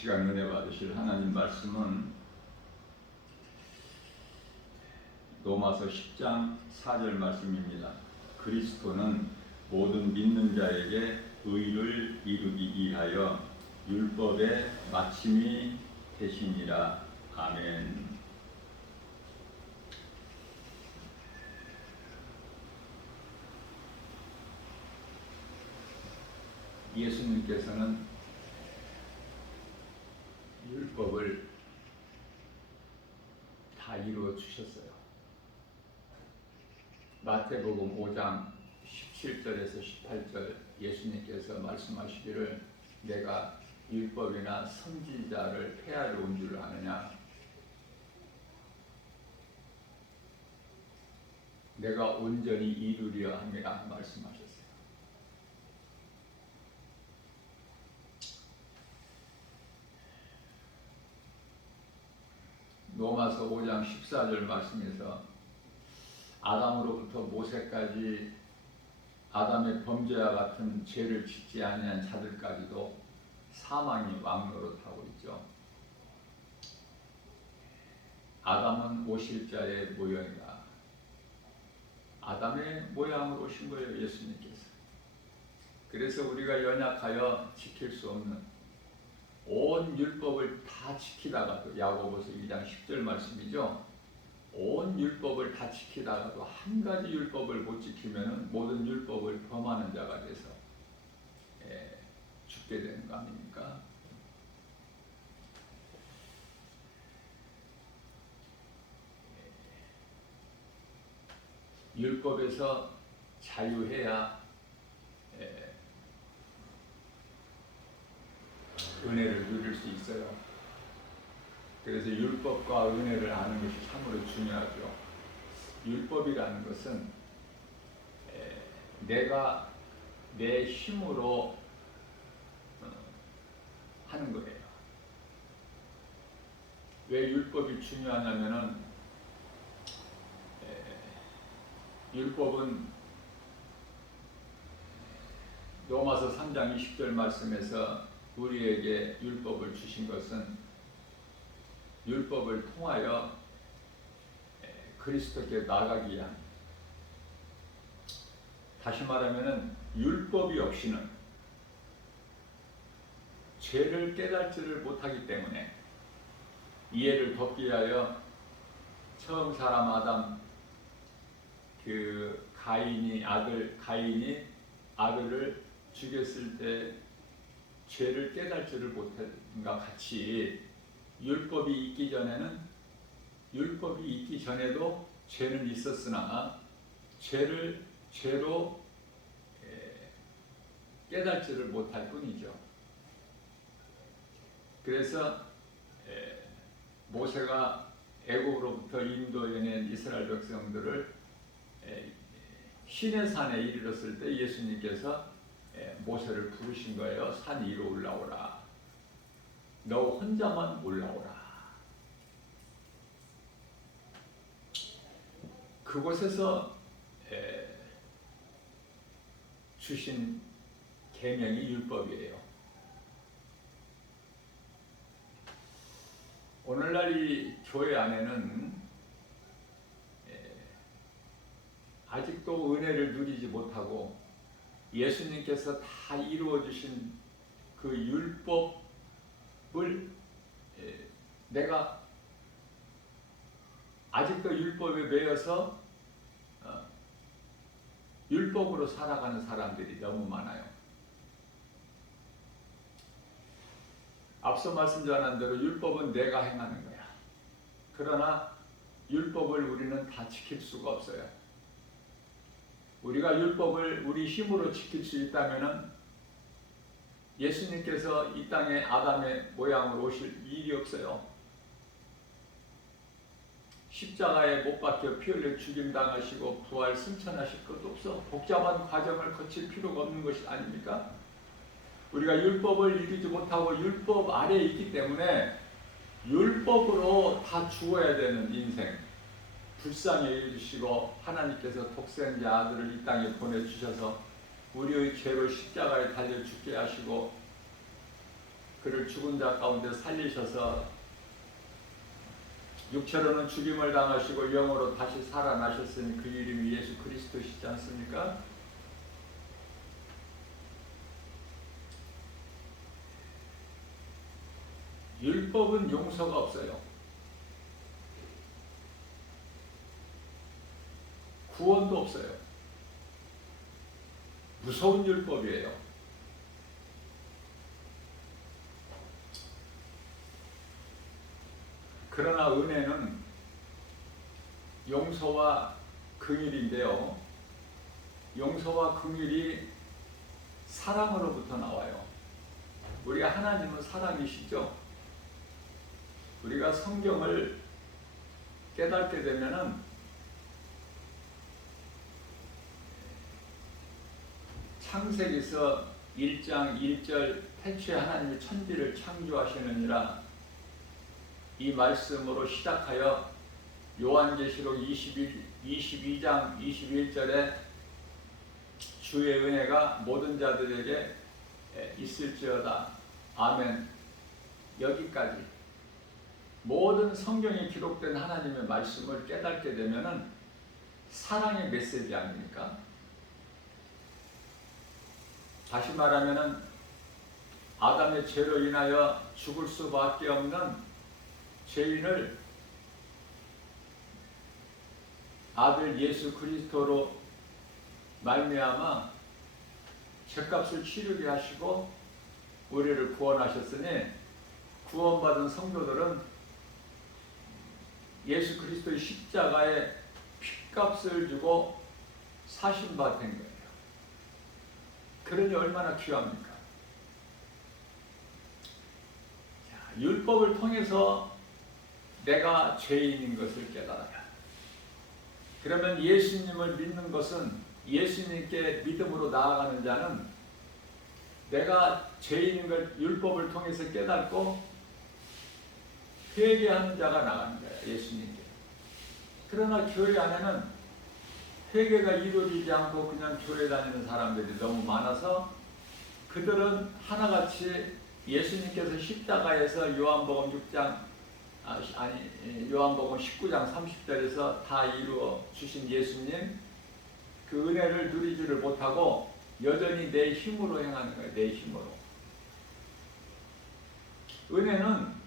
시간 은혜 받으실 하나님 말씀은 로마서 10장 4절 말씀입니다. 그리스도는 모든 믿는 자에게 의를 이루기 위하여 율법의 마침이 되시니라. 아멘. 예수님께서는 율법을 다 이루어 주셨어요. 마태복음 5장 17절에서 18절 예수님께서 말씀하시기를 내가 율법이나 선지자를 폐하러 온 줄 아느냐? 내가 온전히 이루려 함이라 말씀하셨어요. 로마서 5장 14절 말씀에서 아담으로부터 모세까지 아담의 범죄와 같은 죄를 짓지 아니한 자들까지도 사망이 왕노릇하고 있죠. 아담은 오실자의 모형이다. 아담의 모양으로 오신 거예요, 예수님께서. 그래서 우리가 연약하여 지킬 수 없는 온 율법을 다 지키다가도, 야고보서 2장 10절 말씀이죠. 온 율법을 다 지키다가도 한 가지 율법을 못 지키면 모든 율법을 범하는 자가 돼서 죽게 되는 거 아닙니까? 율법에서 자유해야 은혜를 누릴 수 있어요. 그래서 율법과 은혜를 아는 것이 참으로 중요하죠. 율법이라는 것은 내가 내 힘으로 하는 거예요. 왜 율법이 중요하냐면은 율법은 로마서 3장 20절 말씀에서 우리에게 율법을 주신 것은 율법을 통하여 그리스도께 나가기 위한, 다시 말하면 율법이 없이는 죄를 깨닫지를 못하기 때문에 이해를 돕기 위하여 처음 사람 아담 가인이 아들을 죽였을 때 죄를 깨닫지를 못한 것과 같이 율법이 있기 전에도 죄는 있었으나 죄로 깨닫지를 못할 뿐이죠. 그래서 모세가 애국으로부터 인도해낸 이스라엘 백성들을 시내산에 이르렀을 때 예수님께서 모세를 부르신 거예요. 산 위로 올라오라. 너 혼자만 올라오라. 그곳에서 주신 계명이 율법이에요. 오늘날 이 교회 안에는 아직도 은혜를 누리지 못하고 예수님께서 다 이루어 주신 그 율법을 내가 아직도 율법에 매여서 율법으로 살아가는 사람들이 너무 많아요. 앞서 말씀 전한 대로 율법은 내가 행하는 거야. 그러나 율법을 우리는 다 지킬 수가 없어요. 우리가 율법을 우리 힘으로 지킬 수 있다면 예수님께서 이 땅에 아담의 모양으로 오실 일이 없어요. 십자가에 못 박혀 피 흘려 죽임당하시고 부활 승천하실 것도 없어. 복잡한 과정을 거칠 필요가 없는 것이 아닙니까? 우리가 율법을 이루지 못하고 율법 아래에 있기 때문에 율법으로 다 죽어야 되는 인생, 불쌍히 여겨주시고 하나님께서 독생자 아들을 이 땅에 보내주셔서 우리의 죄로 십자가에 달려 죽게 하시고 그를 죽은 자 가운데 살리셔서 육체로는 죽임을 당하시고 영으로 다시 살아나셨으니 그 이름이 예수 그리스도시지 않습니까? 율법은 용서가 없어요. 구원도 없어요. 무서운 율법이에요. 그러나 은혜는 용서와 긍휼인데요. 용서와 긍휼이 사랑으로부터 나와요. 우리가 하나님은 사랑이시죠. 우리가 성경을 깨닫게 되면은 창세기서 1장 1절 태초에 하나님이 천지를 창조하시느니라 이 말씀으로 시작하여 요한계시록 22장 21절에 주의 은혜가 모든 자들에게 있을지어다. 아멘. 여기까지 모든 성경에 기록된 하나님의 말씀을 깨닫게 되면은 사랑의 메시지 아닙니까? 다시 말하면은 아담의 죄로 인하여 죽을 수밖에 없는 죄인을 아들 예수 그리스도로 말미암아 죄값을 치르게 하시고 우리를 구원하셨으니 구원받은 성도들은 예수 그리스도의 십자가에 핏값을 주고 사신 바 된 거예요. 그러니 얼마나 귀합니까? 자, 율법을 통해서 내가 죄인인 것을 깨달아라. 그러면 예수님을 믿는 것은 예수님께 믿음으로 나아가는 자는 내가 죄인인 걸 율법을 통해서 깨닫고 회개하는 자가 나가는 거야. 예수님께. 그러나 교회 안에는 회개가 이루어지지 않고 그냥 교회 다니는 사람들이 너무 많아서 그들은 하나같이 예수님께서 십자가에서 요한복음 19장 30절에서 다 이루어 주신 예수님 그 은혜를 누리지를 못하고 여전히 내 힘으로 행하는 거예요. 내 힘으로. 은혜는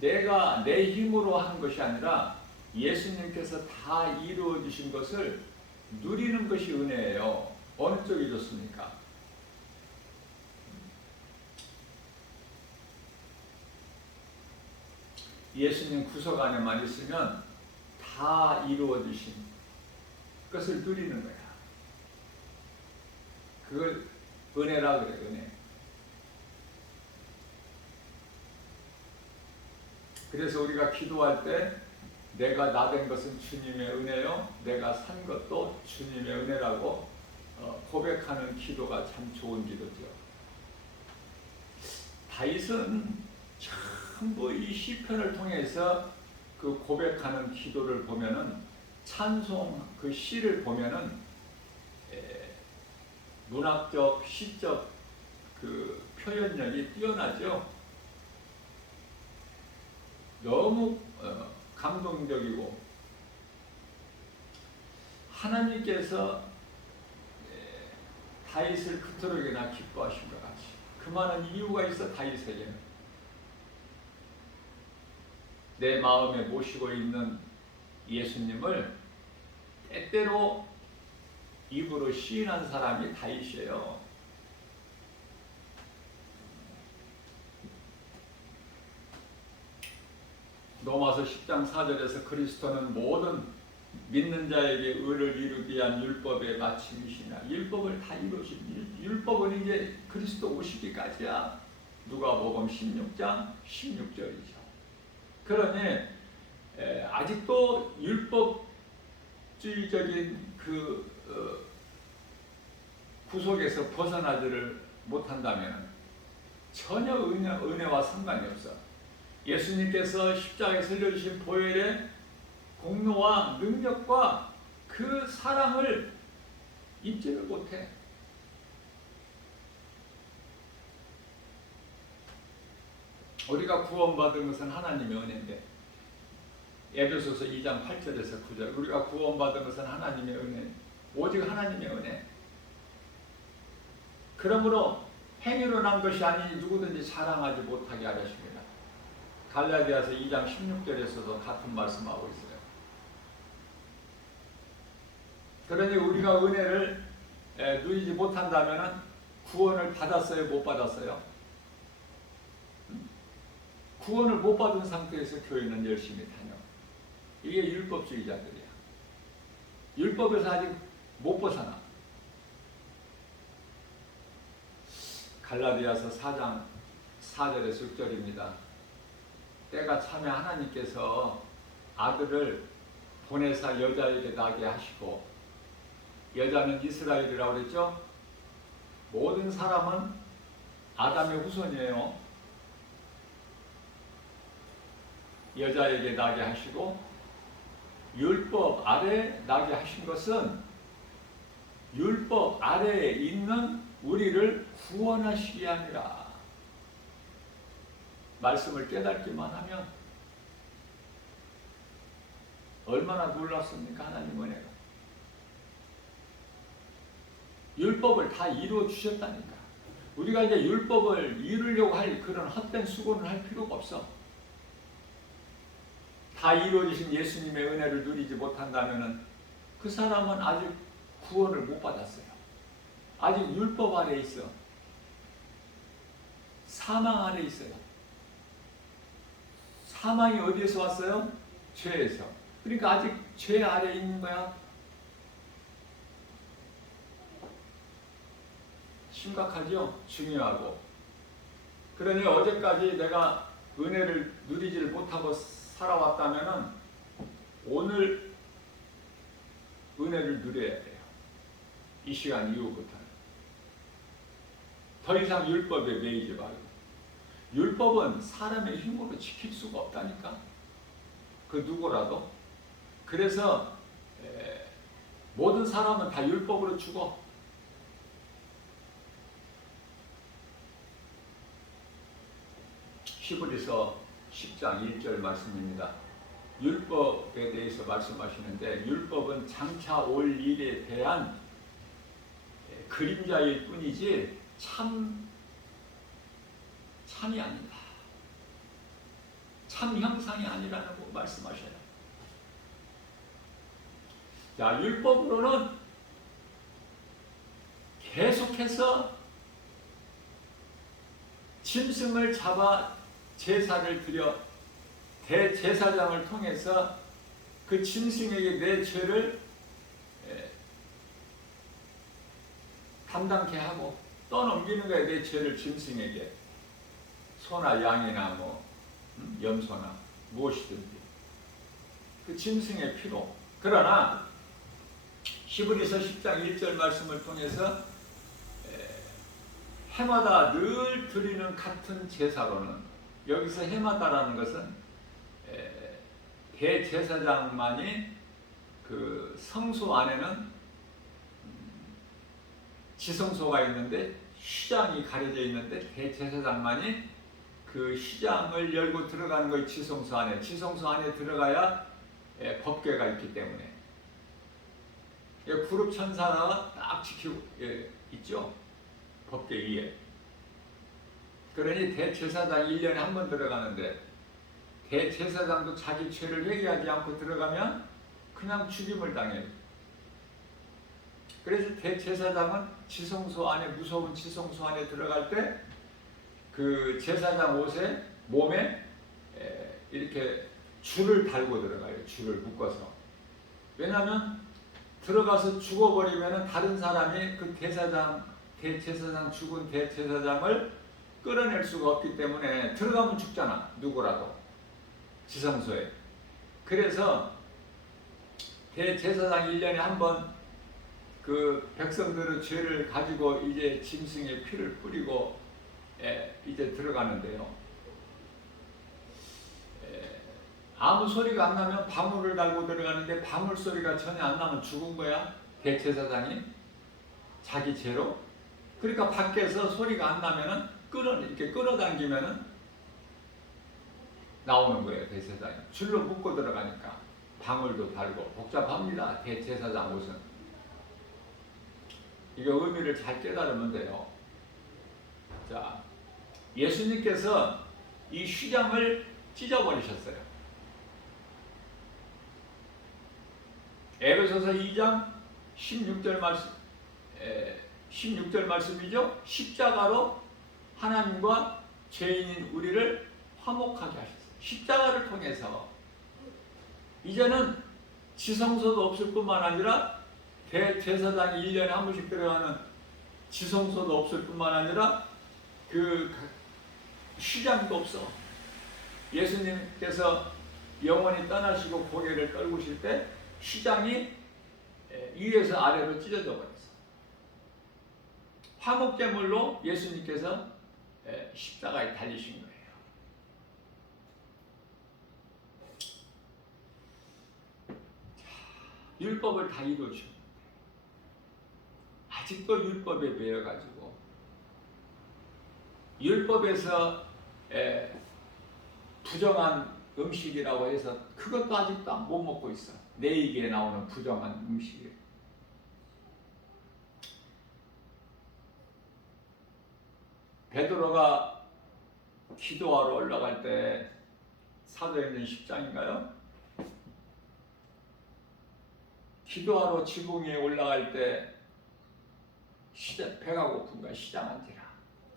내가 내 힘으로 하는 것이 아니라 예수님께서 다 이루어 주신 것을 누리는 것이 은혜예요. 어느 쪽이 좋습니까? 예수님 구속 안에만 있으면 다 이루어 주신 것을 누리는 거야. 그걸 은혜라 그래. 은혜. 그래서 우리가 기도할 때 내가 나된 것은 주님의 은혜요 내가 산 것도 주님의 은혜라고 고백하는 기도가 참 좋은 기도죠. 다윗은 전부 이 시편을 통해서 그 고백하는 기도를 보면은 찬송 그 시를 보면은 문학적 시적 그 표현력이 뛰어나죠. 너무 감동적이고 하나님께서 다윗을 그토록이나 기뻐하신 것 같이 그 많은 이유가 있어. 다윗에게는 내 마음에 모시고 있는 예수님을 때때로 입으로 시인한 사람이 다윗이에요. 로마서 10장 4절에서 그리스도는 모든 믿는 자에게 의를 이루기 위한 율법의 마침이시냐. 율법을 다 이루신 율법은 이제 그리스도 오시기까지야. 누가복음 16장 16절이죠. 그러니 아직도 율법주의적인 그 구속에서 벗어나지를 못한다면 전혀 은혜와 상관이 없어. 예수님께서 십자가에 흘려주신 보혈의 공로와 능력과 그 사랑을 입지를 못해. 우리가 구원받은 것은 하나님의 은혜인데, 에베소서 2장 8절에서 9절, 우리가 구원받은 것은 하나님의 은혜, 오직 하나님의 은혜. 그러므로 행위로 난 것이 아니니 누구든지 자랑하지 못하게 하려십니다. 갈라디아서 2장 16절에서도 같은 말씀하고 있어요. 그러니 우리가 은혜를 누리지 못한다면 구원을 받았어요? 못 받았어요? 구원을 못 받은 상태에서 교회는 열심히 다녀. 이게 율법주의자들이야. 율법에서 아직 못 벗어나. 갈라디아서 4장 4절에서 6절입니다. 때가 차면 하나님께서 아들을 보내사 여자에게 나게 하시고, 여자는 이스라엘이라고 그랬죠? 모든 사람은 아담의 후손이에요. 여자에게 나게 하시고, 율법 아래 나게 하신 것은 율법 아래에 있는 우리를 구원하시기 아니라, 말씀을 깨닫기만 하면 얼마나 놀랍습니까? 하나님 은혜가. 율법을 다 이루어 주셨다니까. 우리가 이제 율법을 이루려고 할 그런 헛된 수고는 할 필요가 없어. 다 이루어지신 예수님의 은혜를 누리지 못한다면 그 사람은 아직 구원을 못 받았어요. 아직 율법 아래 있어. 사망 아래 있어요. 사망이 어디에서 왔어요? 죄에서. 그러니까 아직 죄 아래 있는 거야. 심각하죠? 중요하고. 그러니 어제까지 내가 은혜를 누리지를 못하고 살아왔다면 오늘 은혜를 누려야 돼요. 이 시간 이후부터는. 더 이상 율법에 매이지 말고. 율법은 사람의 힘으로 지킬 수가 없다니까. 그 누구라도. 그래서 모든 사람은 다 율법으로 죽어. 히브리서 10장 1절 말씀입니다. 율법에 대해서 말씀하시는데, 율법은 장차 올 일에 대한 그림자일 뿐이지 참이 아니다. 참 형상이 아니라는 거 말씀하셔요. 자, 율법으로는 계속해서 짐승을 잡아 제사를 드려 대제사장을 통해서 그 짐승에게 내 죄를 담당케 하고 떠넘기는 거야. 내 죄를 짐승에게. 소나 양이나 염소나 무엇이든지 그 짐승의 피로. 그러나 히브리서 10장 1절 말씀을 통해서 해마다 늘 드리는 같은 제사로는, 여기서 해마다라는 것은 대제사장만이 그 성소 안에는 지성소가 있는데 휘장이 가려져 있는데, 대제사장만이 그 휘장을 열고 들어가는 거예요. 지성소 안에. 지성소 안에 들어가야 법궤가 있기 때문에. 그룹 천사가 딱 지키고 있죠. 법궤 위에. 그러니 대제사장 1년에 한 번 들어가는데, 대제사장도 자기 죄를 회개하지 않고 들어가면 그냥 죽임을 당해요. 그래서 대제사장은 지성소 안에, 무서운 지성소 안에 들어갈 때 그 제사장 옷에, 몸에 이렇게 줄을 달고 들어가요. 줄을 묶어서. 왜냐하면 들어가서 죽어버리면 다른 사람이 그 대제사장 죽은 대제사장을 끌어낼 수가 없기 때문에, 들어가면 죽잖아. 누구라도. 지성소에. 그래서 대제사장 1년에 한 번 그 백성들의 죄를 가지고 이제 짐승의 피를 뿌리고 이제 들어가는데요. 아무 소리가 안 나면 방울을 달고 들어가는데, 방울 소리가 전혀 안 나면 죽은 거야. 대제사장이 자기 죄로. 그러니까 밖에서 소리가 안 나면은 이렇게 끌어당기면은 나오는 거예요. 대제사장이 줄로 묶고 들어가니까 방울도 달고 복잡합니다. 대제사장 옷은. 이거 의미를 잘 깨달으면 돼요. 자, 예수님께서 이 휘장을 찢어버리셨어요. 에베소서 2장 16절 말씀, 16절 말씀이죠. 십자가로 하나님과 죄인인 우리를 화목하게 하셨어요. 십자가를 통해서 이제는 지성소도 없을 뿐만 아니라 대제사장이 1년에 한 번씩 들어가는 지성소도 없을 뿐만 아니라 그 휘장도 없어. 예수님께서 영원히 떠나시고 고개를 떨구실 때 휘장이 위에서 아래로 찢어져 버렸어. 화목제물로 예수님께서 십자가에 달리신 거예요. 율법을 다 이루어주셨는데 아직도 율법에 매여가지고 율법에서 부정한 음식이라고 해서 그것도 아직도 못 먹고 있어. 내 입에 나오는 부정한 음식이. 베드로가 기도하러 올라갈 때 사도행전 10장인가요? 기도하러 지붕 위에 올라갈 때 배가 고픈가 시장한지라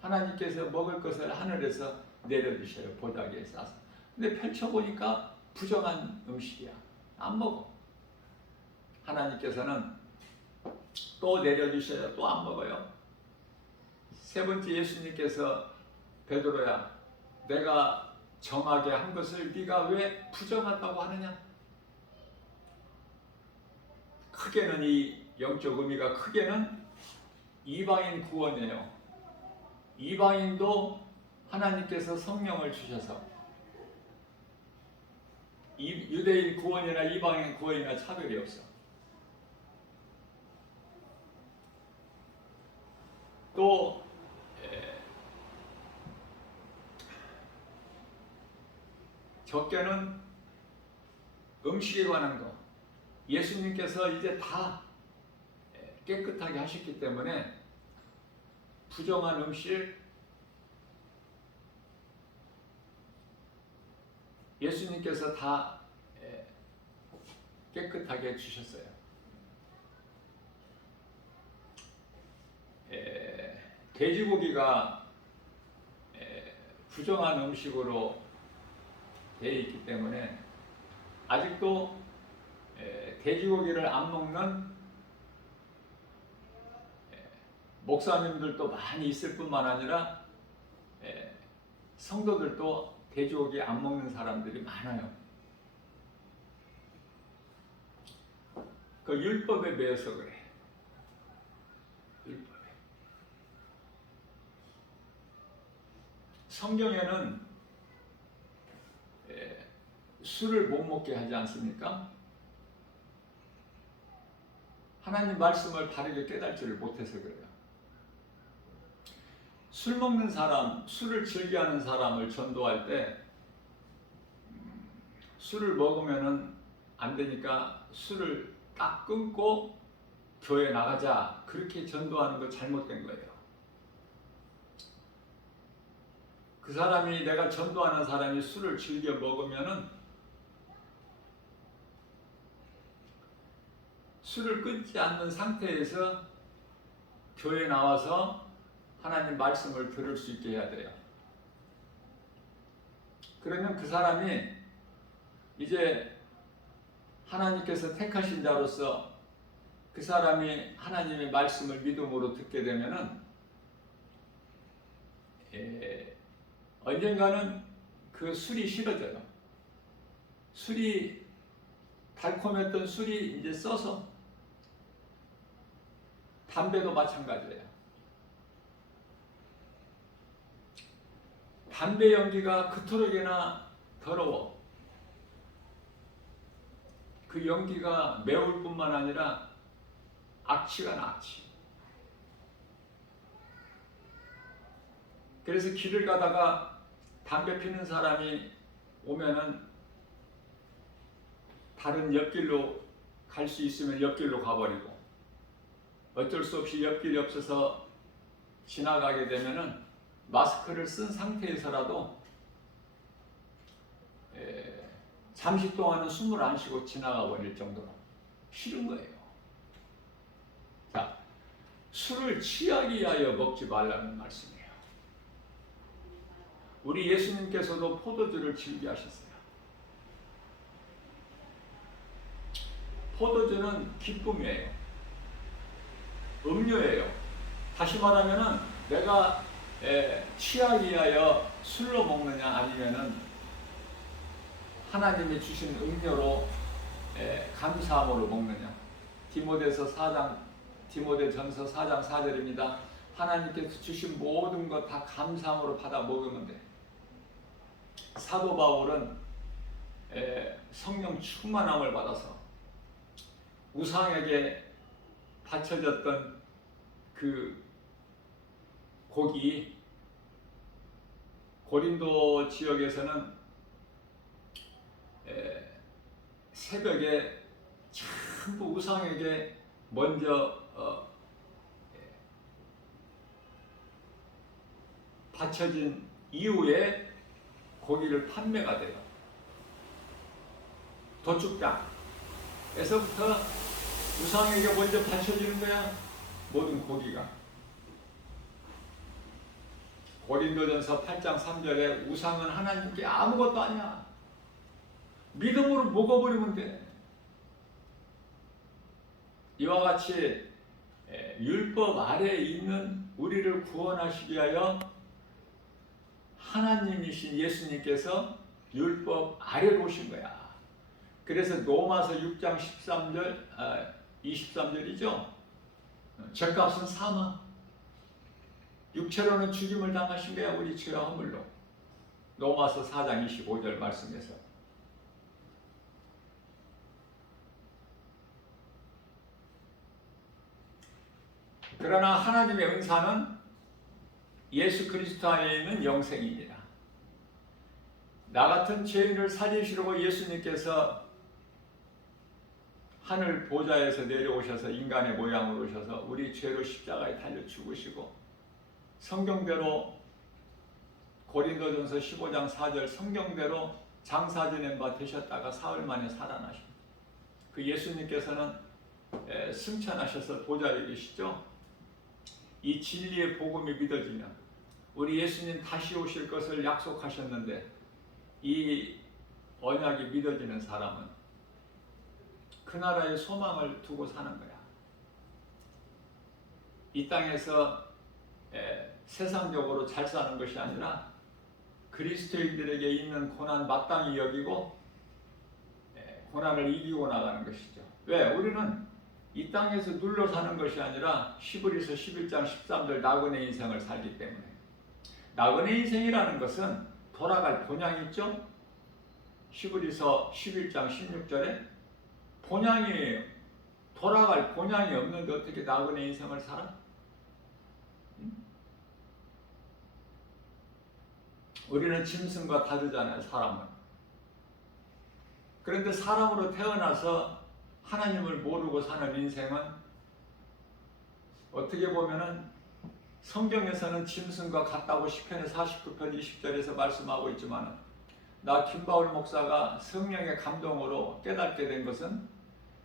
하나님께서 먹을 것을 하늘에서 내려주셔요. 보자기에 싸서. 근데 펼쳐보니까 부정한 음식이야. 안 먹어. 하나님께서는 또 내려주셔요. 또 안 먹어요. 세 번째 예수님께서 베드로야, 내가 정하게 한 것을 네가 왜 부정하다고 하느냐? 크게는 이 영적 의미가 크게는 이방인 구원이에요. 이방인도 하나님께서 성령을 주셔서 유대인 구원이나 이방인 구원이나 차별이 없어. 또 적게는 음식에 관한 거 예수님께서 이제 다 깨끗하게 하셨기 때문에 부정한 음식 예수님께서 다 깨끗하게 주셨어요. 돼지고기가 부정한 음식으로 되어 있기 때문에 아직도 돼지고기를 안 먹는 목사님들도 많이 있을 뿐만 아니라 성도들도 돼지고기 안 먹는 사람들이 많아요. 그 율법에 매여서 그래. 율법에. 성경에는 술을 못 먹게 하지 않습니까? 하나님 말씀을 바르게 깨달지를 못해서 그래요. 술 먹는 사람, 술을 즐겨하는 사람을 전도할 때 술을 먹으면은 안 되니까 술을 딱 끊고 교회 나가자 그렇게 전도하는 거 잘못된 거예요. 그 사람이 내가 전도하는 사람이 술을 즐겨 먹으면은 술을 끊지 않는 상태에서 교회에 나와서 하나님 말씀을 들을 수 있게 해야 돼요. 그러면 그 사람이 이제 하나님께서 택하신 자로서 그 사람이 하나님의 말씀을 믿음으로 듣게 되면은 언젠가는 그 술이 싫어져요. 술이 달콤했던 술이 이제 써서 담배도 마찬가지예요. 담배 연기가 그토록이나 더러워. 그 연기가 매울 뿐만 아니라 악취가 나, 악취. 그래서 길을 가다가 담배 피는 사람이 오면은 다른 옆길로 갈 수 있으면 옆길로 가버리고, 어쩔 수 없이 옆길이 없어서 지나가게 되면은 마스크를 쓴 상태에서라도 잠시 동안은 숨을 안 쉬고 지나가 버릴 정도로 싫은 거예요. 자, 술을 취하기 위하여 먹지 말라는 말씀이에요. 우리 예수님께서도 포도주를 즐겨하셨어요. 포도주는 기쁨이에요. 음료예요. 다시 말하면은 내가 취하기 위하여 술로 먹느냐, 아니면은 하나님이 주신 음료로 감사함으로 먹느냐. 디모데전서 4장 4절입니다. 하나님께서 주신 모든 것 다 감사함으로 받아 먹으면 돼. 사도 바울은 성령 충만함을 받아서 우상에게 바쳐졌던 그 곡이 고린도 지역에서는 새벽에 전부 우상에게 먼저 바쳐진 이후에 고기를 판매가 돼요. 도축장에서부터 우상에게 먼저 바쳐지는 거야, 모든 고기가. 고린도전서 8장 3절에 우상은 하나님께 아무것도 아니야. 믿음으로 먹어버리면 돼. 이와 같이 율법 아래에 있는 우리를 구원하시기 위하여 하나님이신 예수님께서 율법 아래로 오신 거야. 그래서 로마서 6장 23절이죠. 죄값은 사망. 육체로는 죽임을 당하신 거야, 우리 죄와 허물로. 로마서 4장 25절 말씀에서. 그러나 하나님의 은사는 예수 그리스도 안에 있는 영생입니다. 나 같은 죄인을 살리시려고 예수님께서 하늘 보좌에서 내려오셔서 인간의 모양으로 오셔서 우리 죄로 십자가에 달려 죽으시고, 성경대로 고린도전서 15장 4절 성경대로 장사 지낸 바 되셨다가 사흘 만에 살아나십니다. 그 예수님께서는 승천하셔서 보좌에 계시죠. 이 진리의 복음이 믿어지면 우리 예수님 다시 오실 것을 약속하셨는데, 이 언약이 믿어지는 사람은 그 나라의 소망을 두고 사는 거야. 이 땅에서 세상적으로 잘 사는 것이 아니라 그리스도인들에게 있는 고난 마땅히 여기고 고난을 이기고 나가는 것이죠. 왜? 우리는 이 땅에서 눌러 사는 것이 아니라 히브리서 11장 13절 나그네 인생을 살기 때문에. 나그네 인생이라는 것은 돌아갈 본향이 있죠. 히브리서 11장 16절에 본향이에요. 돌아갈 본향이 없는데 어떻게 나그네 인생을 살아? 우리는 짐승과 다르잖아요, 사람은. 그런데 사람으로 태어나서 하나님을 모르고 사는 인생은 어떻게 보면은 성경에서는 짐승과 같다고 시편의 49편 20절에서 말씀하고 있지만, 나 김바울 목사가 성령의 감동으로 깨닫게 된 것은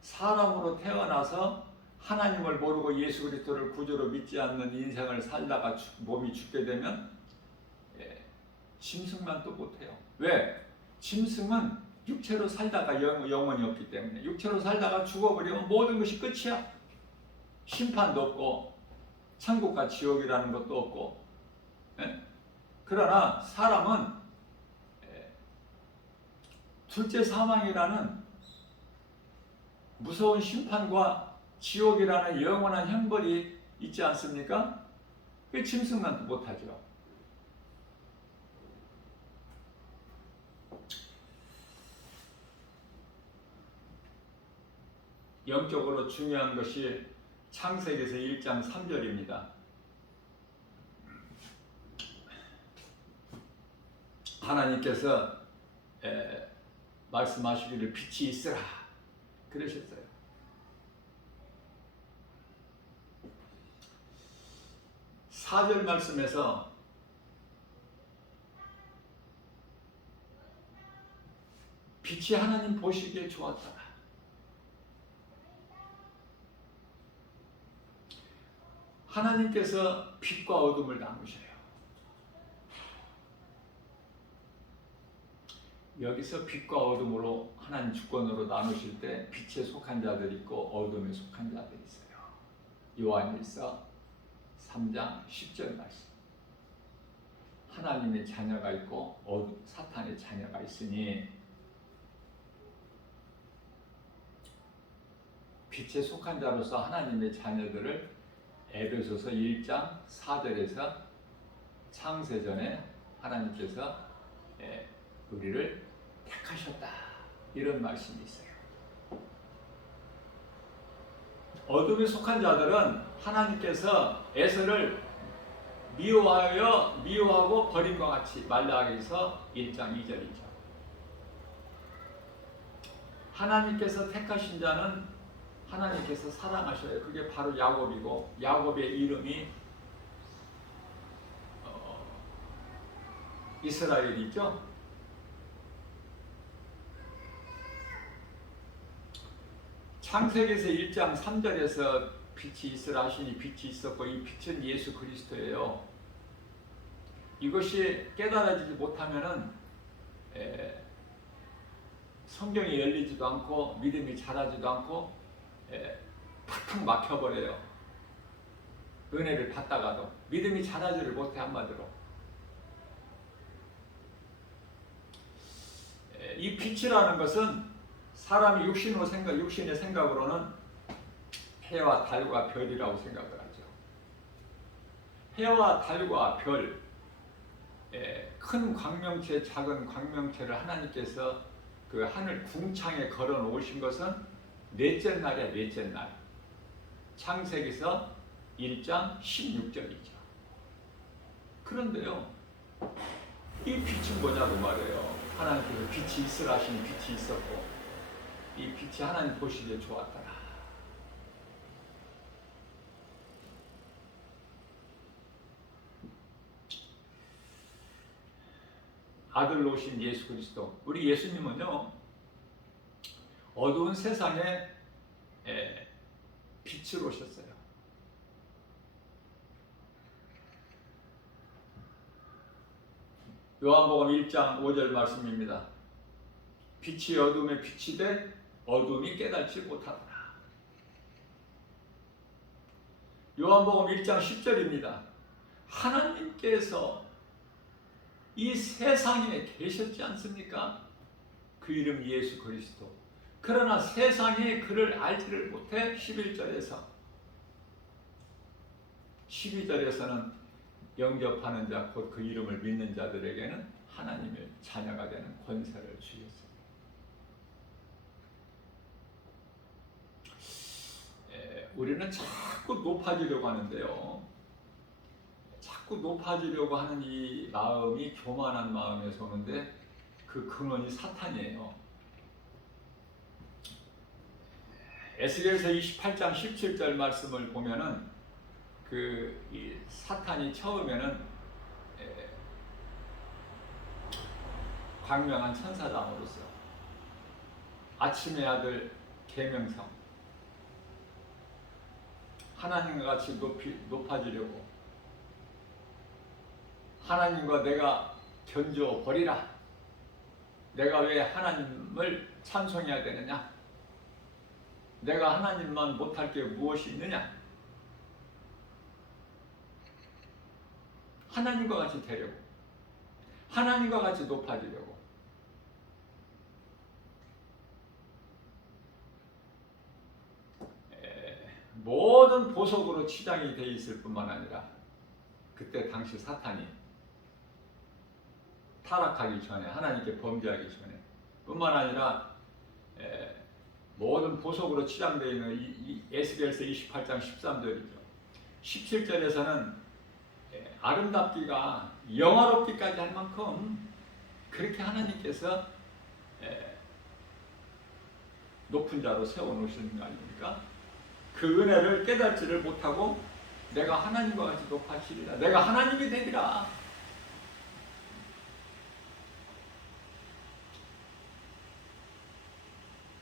사람으로 태어나서 하나님을 모르고 예수 그리스도를 구주로 믿지 않는 인생을 살다가 몸이 죽게 되면 짐승만 또 못해요. 왜? 짐승은 육체로 살다가 영혼이 없기 때문에. 육체로 살다가 죽어버리면 모든 것이 끝이야. 심판도 없고 천국과 지옥이라는 것도 없고. 그러나 사람은 둘째 사망이라는 무서운 심판과 지옥이라는 영원한 형벌이 있지 않습니까? 그 짐승만 못하죠. 영적으로 중요한 것이 창세기에서 1장 3절입니다. 하나님께서 말씀하시기를 빛이 있으라 그러셨어요. 4절 말씀에서 빛이 하나님 보시기에 좋았더라. 하나님께서 빛과 어둠을 나누셔요. 여기서 빛과 어둠으로 하나님 주권으로 나누실 때 빛에 속한 자들이 있고 어둠에 속한 자들이 있어요. 요한일서 3장 10절 말씀. 하나님의 자녀가 있고 사탄의 자녀가 있으니 빛에 속한 자로서 하나님의 자녀들을 에베소서 1장 4절에서 창세전에 하나님께서 우리를 택하셨다 이런 말씀이 있어요. 어둠에 속한 자들은 하나님께서 에서를 미워하고 버린 것 같이 말라기서 1장 2절이죠. 하나님께서 택하신 자는 하나님께서 사랑하셔요. 그게 바로 야곱이고 야곱의 이름이 이스라엘이죠. 창세기에서 1장 3절에서 빛이 있으라 하시니 빛이 있었고 이 빛은 예수 그리스도예요. 이것이 깨달아지지 못하면은 성경이 열리지도 않고 믿음이 자라지도 않고 탁탁 막혀버려요. 은혜를 받다가도 믿음이 자라지를 못해. 한마디로 이 빛이라는 것은 사람이 육신의 생각으로는 해와 달과 별이라고 생각을 하죠. 해와 달과 별, 큰 광명체, 작은 광명체를 하나님께서 그 하늘 궁창에 걸어 놓으신 것은 넷째 날이야, 넷째 날. 창세기서 1장 16절이죠. 그런데요, 이 빛은 뭐냐고 말해요. 하나님께서 빛이 있으라 하시니 빛이 있었고 이 빛이 하나님 보시기에 좋았더라. 아들로 오신 예수 그리스도, 우리 예수님은요 어두운 세상에 빛으로 오셨어요. 요한복음 1장 5절 말씀입니다. 빛이 어둠에 빛이 돼 어둠이 깨닫지 못하더라. 요한복음 1장 10절입니다. 하나님께서 이 세상에 계셨지 않습니까? 그 이름 예수 그리스도. 그러나 세상이 그를 알지를 못해. 12절에서는 영접하는 자, 곧 그 이름을 믿는 자들에게는 하나님의 자녀가 되는 권세를 주셨습니다. 우리는 자꾸 높아지려고 하는데요. 자꾸 높아지려고 하는 이 마음이 교만한 마음에서 오는데 그 근원이 사탄이에요. 에스겔서 28장 17절 말씀을 보면은 이 사탄이 처음에는 광명한 천사장으로서 아침의 아들 계명성 하나님과 같이 높아지려고 하나님과 내가 견주어 버리라. 내가 왜 하나님을 찬송해야 되느냐? 내가 하나님만 못할 게 무엇이 있느냐? 하나님과 같이 되려고, 하나님과 같이 높아지려고. 모든 보석으로 치장이 되어 있을 뿐만 아니라 그때 당시 사탄이 타락하기 전에, 하나님께 범죄하기 전에 뿐만 아니라 모든 보석으로 치장되어 있는 이 에스겔서 28장 13절이죠. 17절에서는 아름답기가 영화롭기까지 할 만큼 그렇게 하나님께서 예, 높은 자로 세워놓으시는 거 아닙니까? 그 은혜를 깨닫지를 못하고 내가 하나님과 같이 높아지리라, 내가 하나님이 되리라.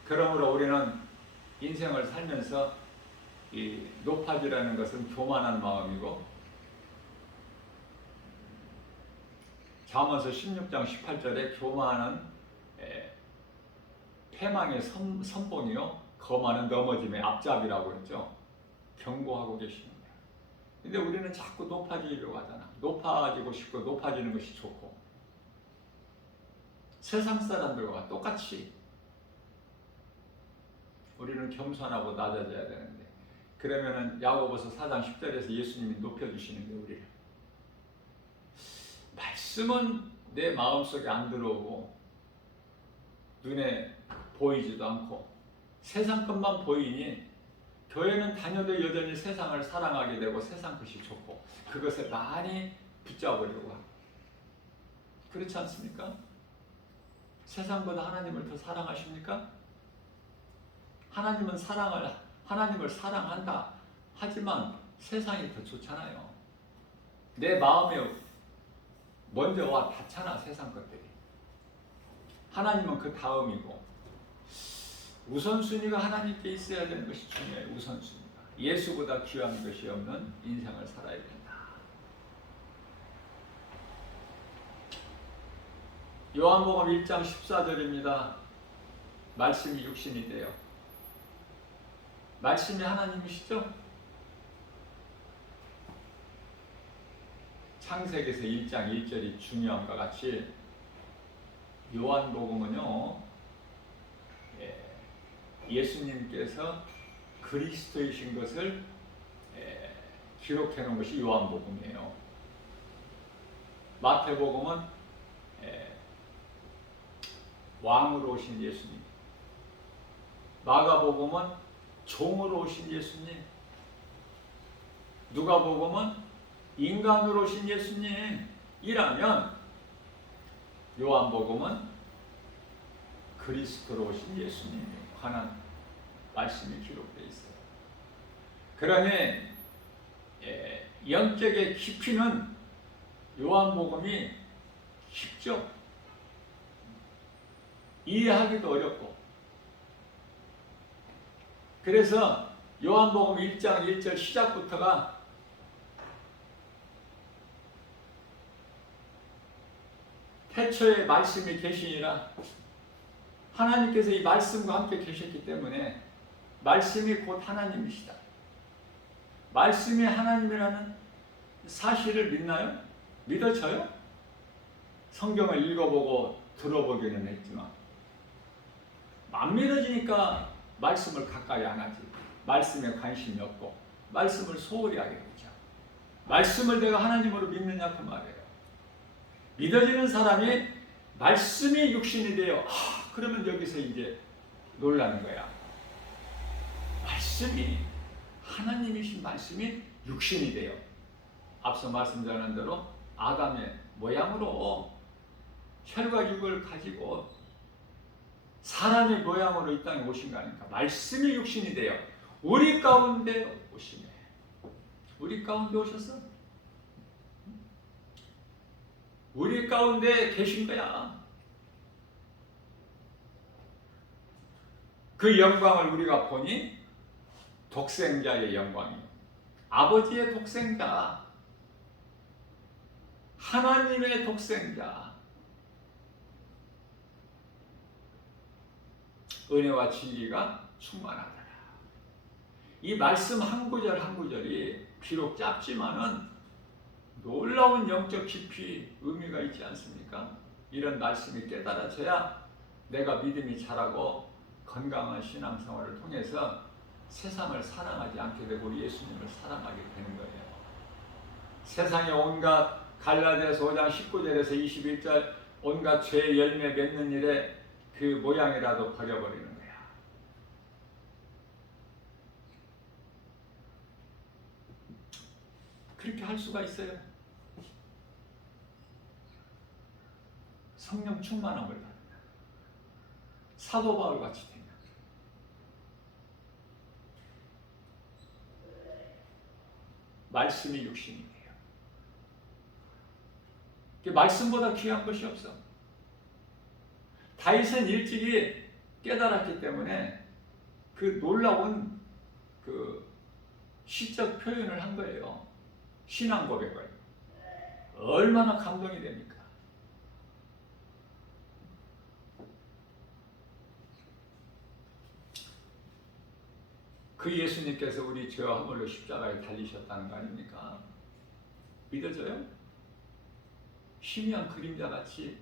그러므로 우리는 인생을 살면서 이 높아지라는 것은 교만한 마음이고, 잠언서 16장 18절에 교만은 패망의 선봉이요 거만은 넘어짐의 앞잡이라고 했죠. 경고하고 계시는 거예요. 근데 우리는 자꾸 높아지려고 하잖아. 높아지고 싶고 높아지는 것이 좋고, 세상 사람들과 똑같이 우리는 겸손하고 낮아져야 되는데, 그러면은 야고보서 4장 10절에서 예수님이 높여주시는데, 우리를 말씀은 내 마음속에 안 들어오고 눈에 보이지도 않고 세상 것만 보이니 교회는 다녀도 여전히 세상을 사랑하게 되고 세상 것이 좋고 그것을 많이 붙잡으려고 하고, 그렇지 않습니까? 세상보다 하나님을 더 사랑하십니까? 하나님을 사랑한다 하지만 세상이 더 좋잖아요. 내 마음에 먼저 와 닿잖아, 세상 것들이. 하나님은 그 다음이고, 우선순위가 하나님께 있어야 되는 것이 중요해요. 우선순위가 예수보다 귀한 것이 없는 인생을 살아야 된다. 요한복음 1장 14절입니다. 말씀이 육신이 되어. 말씀이 하나님이시죠? 창세기에서 1장 1절이 중요함과 같이 요한복음은요, 예수님께서 그리스도이신 것을 기록해 놓은 것이 요한복음이에요. 마태복음은 왕으로 오신 예수님, 마가복음은 종으로 오신 예수님, 누가복음은 인간으로 오신 예수님이라면 요한복음은 그리스도로 오신 예수님에 관한 말씀이 기록되어 있어요. 그러니 영적의 깊이는 요한복음이 깊죠. 이해하기도 어렵고. 그래서 요한복음 1장 1절 시작부터가 태초에 말씀이 계시니라, 하나님께서 이 말씀과 함께 계셨기 때문에 말씀이 곧 하나님이시다. 말씀이 하나님이라는 사실을 믿나요? 믿어져요? 성경을 읽어보고 들어보기는 했지만 안 믿어지니까 말씀을 가까이 안 하지. 말씀에 관심이 없고 말씀을 소홀히 하게 되죠. 말씀을 내가 하나님으로 믿느냐 그 말이에요. 믿어지는 사람이 말씀이 육신이 되어, 그러면 여기서 이제 놀라는 거야. 말씀이, 하나님이신 말씀이 육신이 되어, 앞서 말씀드린 대로 아담의 모양으로 혈과 육을 가지고 사람의 모양으로 이 땅에 오신 거 아닙니까? 말씀이 육신이 되어 우리 가운데 오시네. 우리 가운데 오셨어? 우리 가운데 계신 거야. 그 영광을 우리가 보니 독생자의 영광이, 아버지의 독생자, 하나님의 독생자, 은혜와 진리가 충만하더라. 이 말씀 한 구절 한 구절이 비록 짧지만은 놀라운 영적 깊이, 의미가 있지 않습니까? 이런 말씀이 깨달아져야 내가 믿음이 자라고 건강한 신앙생활을 통해서 세상을 사랑하지 않게 되고 예수님을 사랑하게 되는 거예요. 세상에 온갖, 갈라디아서 5장 19절에서 21절 온갖 죄의 열매 맺는 일에 그 모양이라도 버려버리는 거야. 그렇게 할 수가 있어요. 성령 충만함을 받는다. 사도 바울 같이 되면 말씀이 육신이 돼요. 말씀보다 귀한 것이 없어. 다윗은 일찍이 깨달았기 때문에 그 놀라운 그 시적 표현을 한 거예요. 신앙 고백을. 얼마나 감동이 됩니까? 그 예수님께서 우리 죄와 허물로 십자가에 달리셨다는 거 아닙니까? 믿어져요? 희미한 그림자같이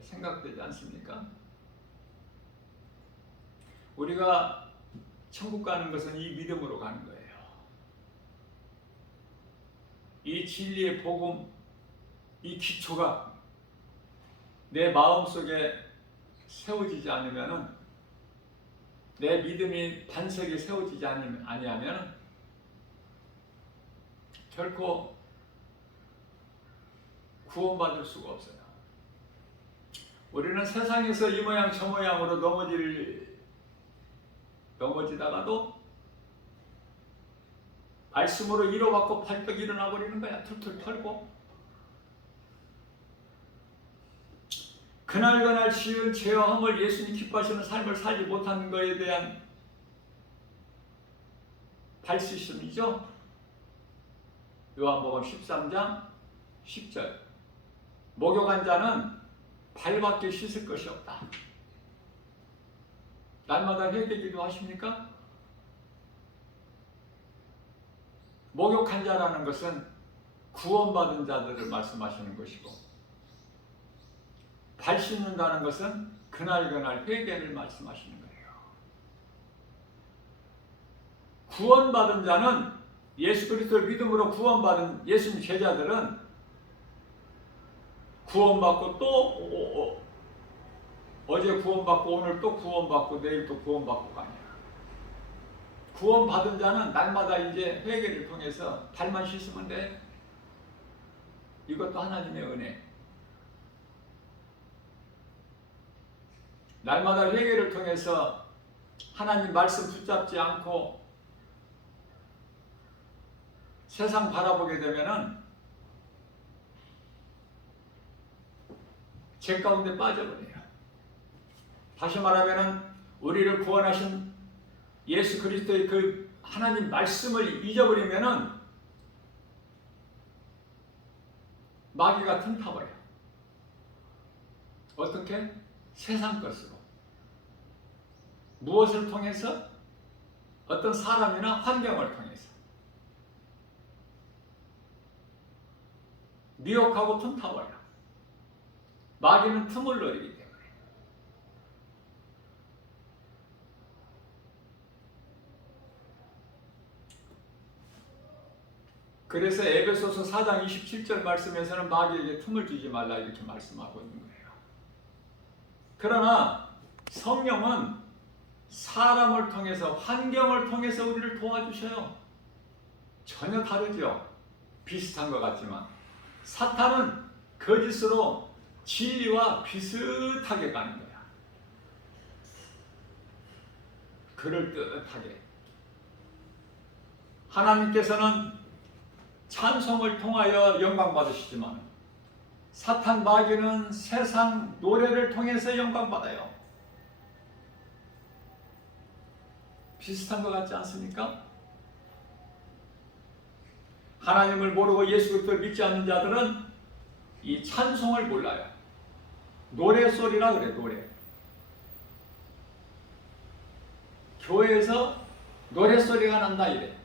생각되지 않습니까? 우리가 천국 가는 것은 이 믿음으로 가는 거예요. 이 진리의 복음, 이 기초가 내 마음속에 세워지지 않으면, 내 믿음이 반석에 세워지지 아니하면 결코 구원받을 수가 없어요. 우리는 세상에서 이 모양 저 모양으로 넘어지다가도 말씀으로 위로받고 발떡 일어나 버리는 거야. 툴툴 털고. 그날그날 지은 죄와 허물, 예수님 기뻐하시는 삶을 살지 못하는 것에 대한 발시심이죠. 요한복음 13장 10절. 목욕한 자는 발밖에 씻을 것이 없다. 날마다 회개기도 하십니까? 목욕한 자라는 것은 구원받은 자들을 말씀하시는 것이고, 발 씻는다는 것은 그날그날 회개를 말씀하시는 거예요. 구원받은 자는, 예수 그리스도를 믿음으로 구원받은 예수님 제자들은 구원받고 또 어제 구원받고 오늘 또 구원받고 내일 또 구원받고가 아니야. 구원받은 자는 날마다 이제 회개를 통해서 발만 씻으면 돼. 이것도 하나님의 은혜. 날마다 회개를 통해서 하나님 말씀 붙잡지 않고 세상 바라보게 되면은 죄 가운데 빠져버려요. 다시 말하면은 우리를 구원하신 예수 그리스도의 그 하나님 말씀을 잊어버리면은 마귀가 틈타버려. 어떻게? 세상 것으로. 무엇을 통해서? 어떤 사람이나 환경을 통해서. 미혹하고 틈타버려. 마귀는 틈을 노리기 때문에. 그래서 에베소서 4장 27절 말씀에서는 마귀에게 틈을 주지 말라 이렇게 말씀하고 있는 거예요. 그러나 성령은 사람을 통해서, 환경을 통해서 우리를 도와주셔요. 전혀 다르죠. 비슷한 것 같지만 사탄은 거짓으로 진리와 비슷하게 가는 거야. 그럴듯하게. 하나님께서는 찬송을 통하여 영광 받으시지만 사탄 마귀는 세상 노래를 통해서 영광 받아요. 비슷한 것 같지 않습니까? 하나님을 모르고 예수 그리스도를 믿지 않는 자들은 이 찬송을 몰라요. 노래소리라 그래, 노래. 교회에서 노래소리가 난다 이래.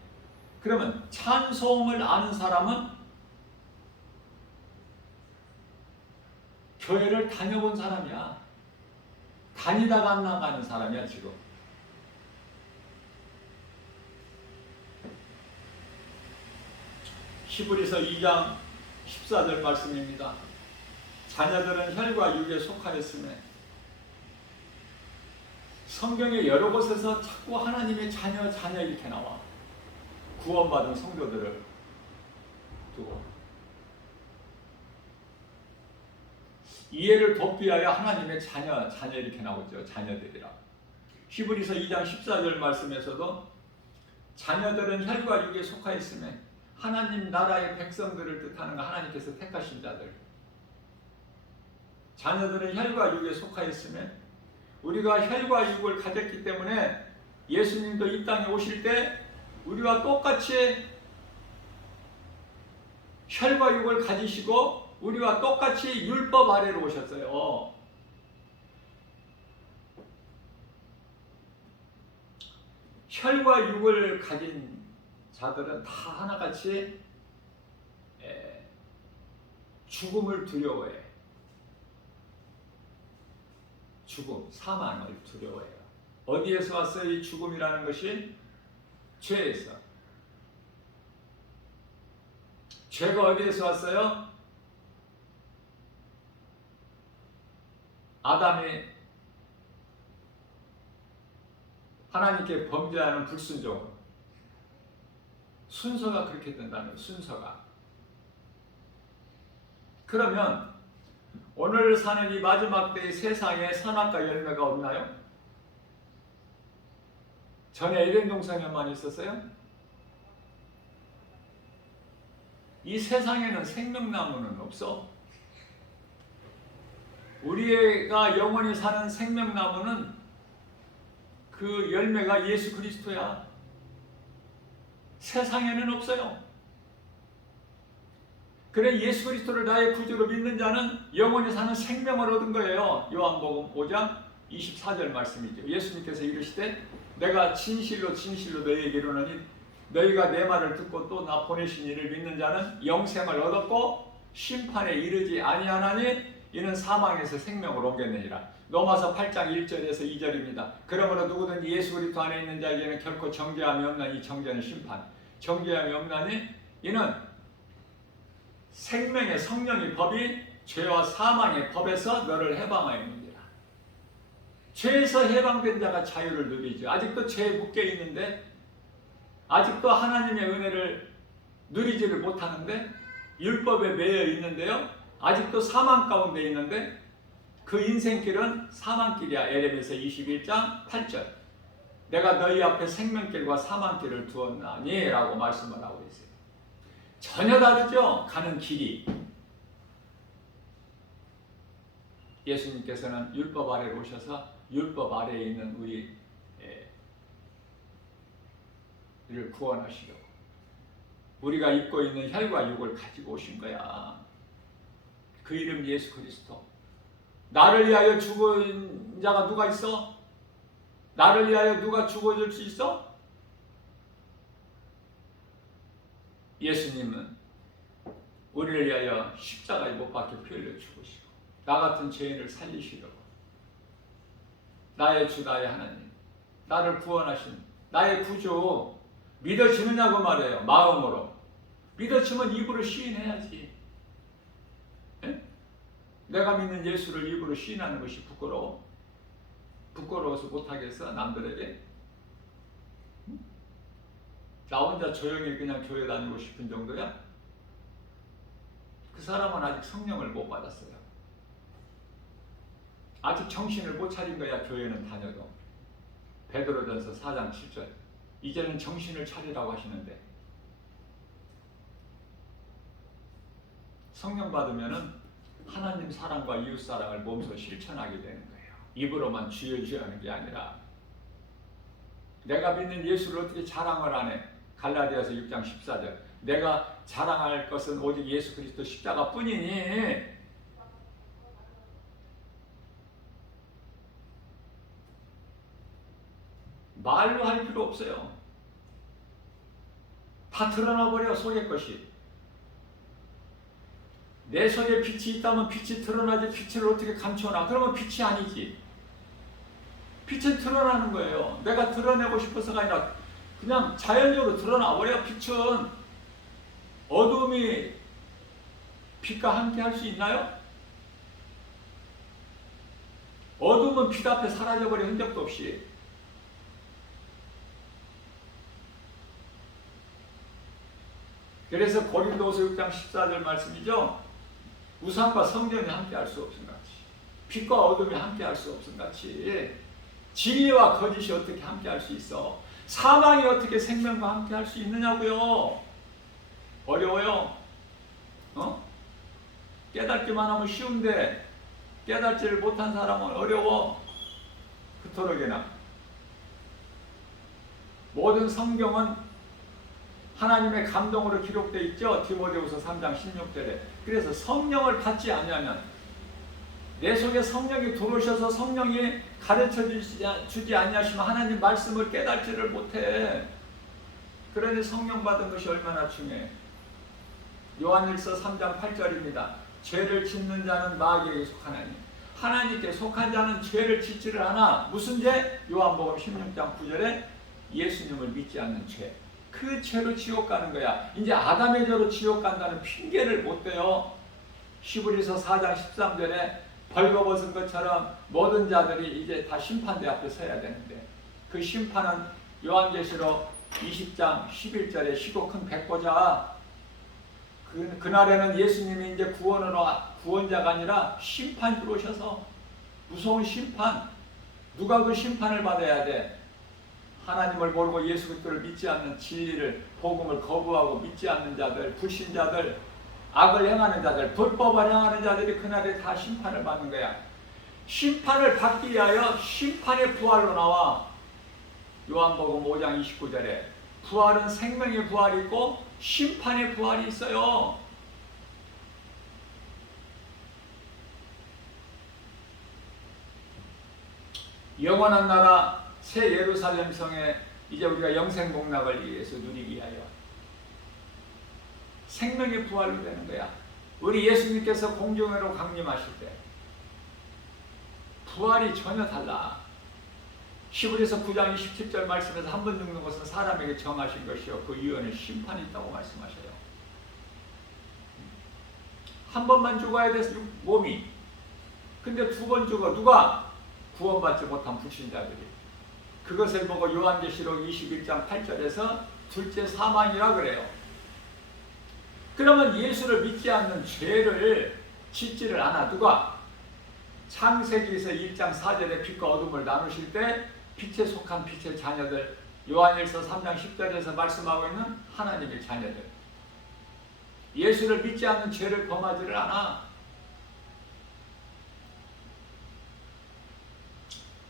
그러면 찬송을 아는 사람은 교회를 다녀본 사람이야. 다니다가 안 나가는 사람이야 지금. 히브리서 2장 14절 말씀입니다. 자녀들은 혈과 육에 속하였음에. 성경의 여러 곳에서 자꾸 하나님의 자녀 이렇게 나와. 구원받은 성도들을 두고. 이해를 돕기 위하여 하나님의 자녀 이렇게 나오죠. 자녀들이라. 히브리서 2장 14절 말씀에서도 자녀들은 혈과 육에 속하였음에 하나님 나라의 백성들을 뜻하는 거, 하나님께서 택하신 자들. 자녀들은 혈과 육에 속하였음에 우리가 혈과 육을 가졌기 때문에 예수님도 이 땅에 오실 때 우리와 똑같이 혈과 육을 가지시고 우리와 똑같이 율법 아래로 오셨어요. 혈과 육을 가진 자들은 다 하나같이 죽음을 두려워해. 죽음, 사망을 두려워해요. 어디에서 왔어요? 이 죽음이라는 것이 죄에서. 죄가 어디에서 왔어요? 아담이 하나님께 범죄하는 불순종. 순서가 그렇게 된다는 거예요. 순서가. 그러면 오늘 사는 이 마지막 때의 세상에 선악과 열매가 없나요? 전에 에덴 동산에만 있었어요? 이 세상에는 생명나무는 없어. 우리가 영원히 사는 생명나무는 그 열매가 예수 그리스도야. 세상에는 없어요. 그래 예수 그리스도를 나의 구주로 믿는 자는 영원히 사는 생명을 얻은 거예요. 요한복음 5장 24절 말씀이죠. 예수님께서 이르시되 내가 진실로 진실로 너희에게 이르노니 너희가 내 말을 듣고 또 나 보내신 이를 믿는 자는 영생을 얻었고 심판에 이르지 아니하나니 이는 사망에서 생명으로 옮겼느니라. 로마서 8장 1절에서 2절입니다. 그러므로 누구든지 예수 그리스도 안에 있는 자에게는 결코 정죄함이 없나니 정죄는 심판. 정죄함이 없나니 이는 생명의 성령의 법이 죄와 사망의 법에서 너를 해방하였느니라. 죄에서 해방된 자가 자유를 누리죠. 아직도 죄에 묶여 있는데 아직도 하나님의 은혜를 누리지를 못하는데 율법에 매여 있는데요. 아직도 사망 가운데 있는데 그 인생길은 사망길이야. 에레미야서 21장 8절. 내가 너희 앞에 생명길과 사망길을 두었나니 라고 말씀을 하고 있어요. 전혀 다르죠. 가는 길이. 예수님께서는 율법 아래로 오셔서 율법 아래에 있는 우리를 구원하시려고 우리가 입고 있는 혈과 육을 가지고 오신 거야. 그 이름 예수 그리스도. 나를 위하여 죽은 자가 누가 있어? 나를 위하여 누가 죽어줄 수 있어? 예수님은 우리를 위하여 십자가에 못 박혀 피 흘려 죽으시고 나 같은 죄인을 살리시려고 나의 주 나의 하나님 나를 구원하신 나의 구주 믿어지느냐고 말해요. 마음으로 믿어지면 입으로 시인해야지. 에? 내가 믿는 예수를 입으로 시인하는 것이 부끄러워? 부끄러워서 못하겠어? 남들에게? 나 혼자 조용히 그냥 교회 다니고 싶은 정도야? 그 사람은 아직 성령을 못 받았어요. 아직 정신을 못 차린 거야. 교회는 다녀도. 베드로전서 4장 7절 이제는 정신을 차리라고 하시는데 성령 받으면은 하나님 사랑과 이웃 사랑을 몸소 실천하게 되는 거예요. 입으로만 주여 주여 하는 게 아니라 내가 믿는 예수를 어떻게 자랑을 안 해? 갈라디아서 6장 14절 내가 자랑할 것은 오직 예수 그리스도 십자가 뿐이니 말로 할 필요 없어요. 다 드러나 버려. 속의 것이. 내 속에 빛이 있다면 빛이 드러나지 빛을 어떻게 감춰놔? 그러면 빛이 아니지. 빛은 드러나는 거예요. 내가 드러내고 싶어서가 아니라 그냥 자연적으로 드러나 버려. 빛은 어둠이 빛과 함께 할 수 있나요? 어둠은 빛 앞에 사라져버려. 흔적도 없이. 그래서 고린도서 6장 14절 말씀이죠. 우상과 성전이 함께할 수 없음 같이, 빛과 어둠이 함께할 수 없음 같이, 진리와 거짓이 어떻게 함께할 수 있어? 사망이 어떻게 생명과 함께할 수 있느냐고요? 어려워요. 깨닫기만 하면 쉬운데 깨닫지를 못한 사람은 어려워. 그토록이나 모든 성경은 하나님의 감동으로 기록되어 있죠. 디모데후서 3장 16절에. 그래서 성령을 받지 않으면, 내 속에 성령이 들어오셔서 성령이 가르쳐 주지 아니하시면 하나님 말씀을 깨닫지를 못해. 그러니 성령 받은 것이 얼마나 중요해. 요한일서 3장 8절입니다. 죄를 짓는 자는 마귀에게 속하나니 하나님께 속한 자는 죄를 짓지를 않아. 무슨 죄? 요한복음 16장 9절에 예수님을 믿지 않는 죄. 그 죄로 지옥 가는 거야. 이제 아담의 죄로 지옥 간다는 핑계를 못 대요. 히브리서 4장 13절에 벌거벗은 것처럼 모든 자들이 이제 다 심판대 앞에 서야 되는데, 그 심판은 요한계시록 20장 11절에 시고 큰 백보자, 그날에는 예수님이 이제 구원자가 아니라 심판주로 오셔서 무서운 심판, 누가 그 심판을 받아야 돼? 하나님을 모르고 예수 그리스도를 믿지 않는, 진리를, 복음을 거부하고 믿지 않는 자들, 불신자들, 악을 행하는 자들, 불법을 행하는 자들이 그날에 다 심판을 받는 거야. 심판을 받기 위하여 심판의 부활로 나와. 요한복음 5장 29절에 부활은 생명의 부활이 있고 심판의 부활이 있어요. 영원한 나라 새 예루살렘 성에 이제 우리가 영생 복락을 위해서 누리기 위하여 생명의 부활로 되는 거야. 우리 예수님께서 공중으로 강림하실 때 부활이 전혀 달라. 히브리서 9장 27절 말씀에서 한 번 죽는 것은 사람에게 정하신 것이요 그 이유는 심판이 있다고 말씀하셔요. 한 번만 죽어야 돼 몸이. 근데 두 번 죽어. 누가? 구원받지 못한 불신자들이. 그것을 보고 요한계시록 21장 8절에서 둘째 사망이라 그래요. 그러면 예수를 믿지 않는 죄를 짓지를 않아. 누가? 창세기에서 1장 4절에 빛과 어둠을 나누실 때 빛에 속한 빛의 자녀들, 요한일서 3장 10절에서 말씀하고 있는 하나님의 자녀들, 예수를 믿지 않는 죄를 범하지를 않아.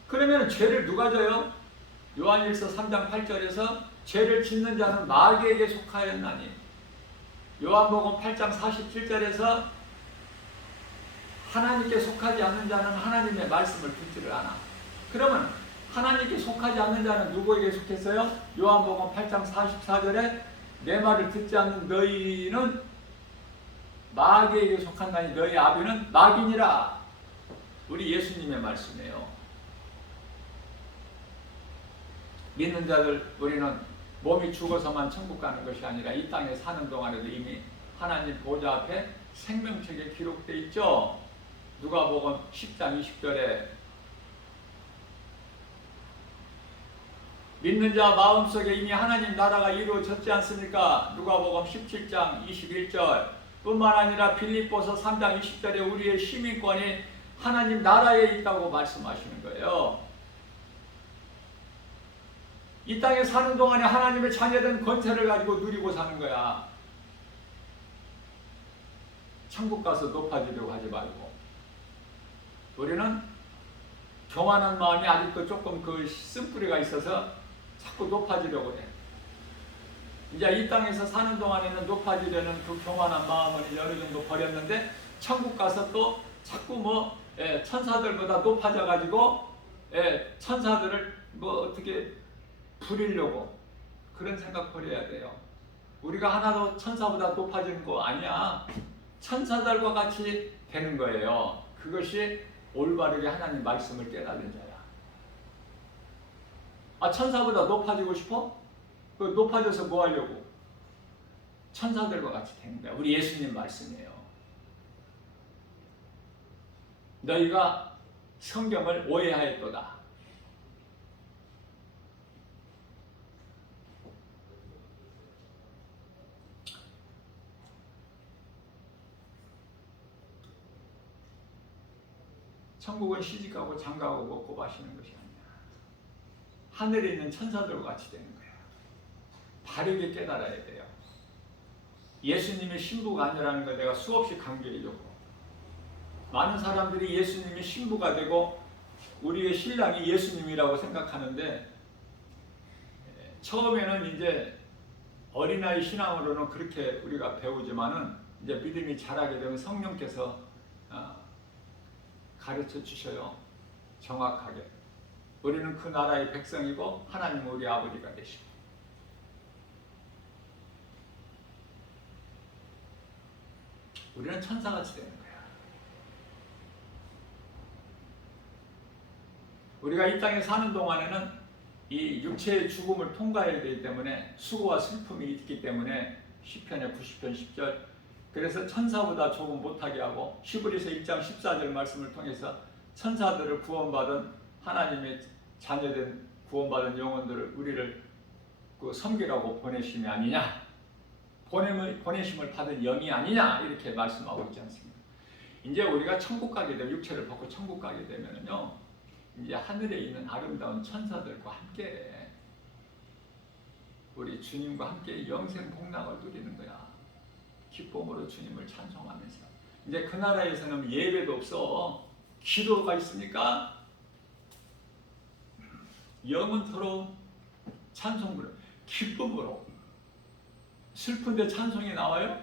그러면 죄를 누가 져요? 요한일서 3장 8절에서 죄를 짓는 자는 마귀에게 속하였나니, 요한복음 8장 47절에서 하나님께 속하지 않는 자는 하나님의 말씀을 듣지를 않아. 그러면 하나님께 속하지 않는 자는 누구에게 속했어요? 요한복음 8장 44절에 내 말을 듣지 않는 너희는 마귀에게 속한다니 너희 아비는 마귀니라. 우리 예수님의 말씀이에요. 믿는 자들, 우리는 몸이 죽어서만 천국 가는 것이 아니라 이 땅에 사는 동안에도 이미 하나님 보좌 앞에 생명책에 기록되어 있죠. 누가복음 10장 20절에 믿는 자 마음속에 이미 하나님 나라가 이루어졌지 않습니까? 누가복음 17장 21절 뿐만 아니라 빌립보서 3장 20절에 우리의 시민권이 하나님 나라에 있다고 말씀하시는 거예요. 이 땅에 사는 동안에 하나님의 자녀된 권세를 가지고 누리고 사는 거야. 천국 가서 높아지려고 하지 말고. 우리는 교만한 마음이 아직도 조금 그 쓴뿌리가 있어서 자꾸 높아지려고 해. 이제 이 땅에서 사는 동안에는 높아지려는 그 교만한 마음을 어느 정도 버렸는데 천국 가서 또 자꾸 천사들보다 높아져 가지고 천사들을 어떻게 부리려고 그런 생각 버려야 돼요. 우리가 하나도 천사보다 높아지는 거 아니야. 천사들과 같이 되는 거예요. 그것이 올바르게 하나님 말씀을 깨달은 자야. 천사보다 높아지고 싶어? 높아져서 뭐 하려고? 천사들과 같이 되는 거야. 우리 예수님 말씀이에요. 너희가 성경을 오해하였도다. 천국은 시집가고 장가가고 먹고 마시는 것이 아니야. 하늘에 있는 천사들과 같이 되는 거야. 바르게 깨달아야 돼요. 예수님의 신부가 아니라는 걸 내가 수없이 강조해줬고, 많은 사람들이 예수님이 신부가 되고 우리의 신랑이 예수님이라고 생각하는데, 처음에는 이제 어린아이 신앙으로는 그렇게 우리가 배우지만은 이제 믿음이 자라게 되면 성령께서 가르쳐 주셔요. 정확하게. 우리는 그 나라의 백성이고 하나님은 우리 아버지가 되시고. 우리는 천사같이 되는 거야. 우리가 이 땅에 사는 동안에는 이 육체의 죽음을 통과해야 되기 때문에 수고와 슬픔이 있기 때문에 시편의 90편 10절, 그래서 천사보다 조금 못하게 하고 히브리서 1장 14절 말씀을 통해서 천사들을 구원받은 하나님의 자녀된 구원받은 영혼들을 우리를 섬기라고 보내심이 아니냐, 보내심을 받은 영이 아니냐, 이렇게 말씀하고 있지 않습니까? 이제 우리가 천국 가게 되면, 육체를 벗고 천국 가게 되면은요, 이제 하늘에 있는 아름다운 천사들과 함께 우리 주님과 함께 영생 복락을 누리는 거야. 기쁨으로 주님을 찬송하면서. 이제 그 나라에서는 예배도 없어. 기도가 있습니까? 영원토록 찬송 부르, 기쁨으로. 슬픈데 찬송이 나와요?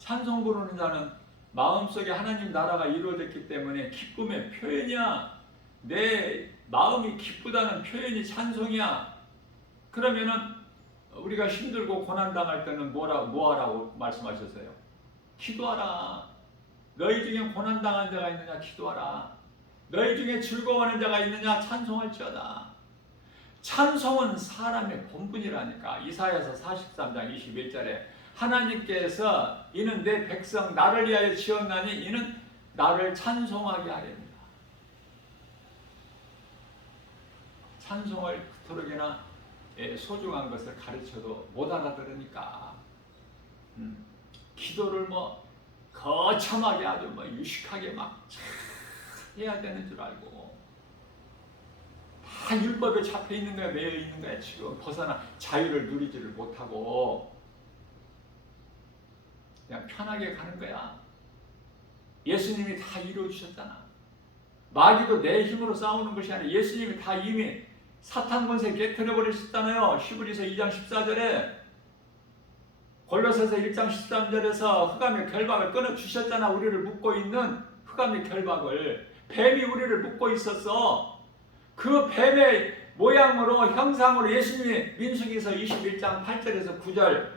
찬송 부르는 자는 마음속에 하나님 나라가 이루어졌기 때문에 기쁨의 표현이야. 내 마음이 기쁘다는 표현이 찬송이야. 그러면은 우리가 힘들고 고난당할 때는 뭐하라고 말씀하셨어요? 기도하라. 너희 중에 고난당한 자가 있느냐? 기도하라. 너희 중에 즐거워하는 자가 있느냐? 찬송할지어다. 찬송은 사람의 본분이라니까. 이사야서 43장 21절에 하나님께서 이는 내 백성 나를 위하여 지었나니 이는 나를 찬송하게 하렵니다. 찬송을 그토록이나 소중한 것을 가르쳐도 못 알아들으니까 기도를 거참하게 아주 유식하게 막 해야 되는 줄 알고, 다 율법에 잡혀 있는 거야, 매여 있는 거야. 지금 벗어나 자유를 누리지를 못하고 그냥 편하게 가는 거야. 예수님이 다 이루어 주셨잖아. 마귀도 내 힘으로 싸우는 것이 아니라 예수님이 다 이미 사탄 권세 깨트려 버리셨잖아요. 히브리서 2장 14절에, 골로새서 1장 13절에서 흑암의 결박을 끊어 주셨잖아. 우리를 묶고 있는 흑암의 결박을. 뱀이 우리를 묶고 있었어. 그 뱀의 모양으로, 형상으로 예수님이 민수기서 21장 8절에서 9절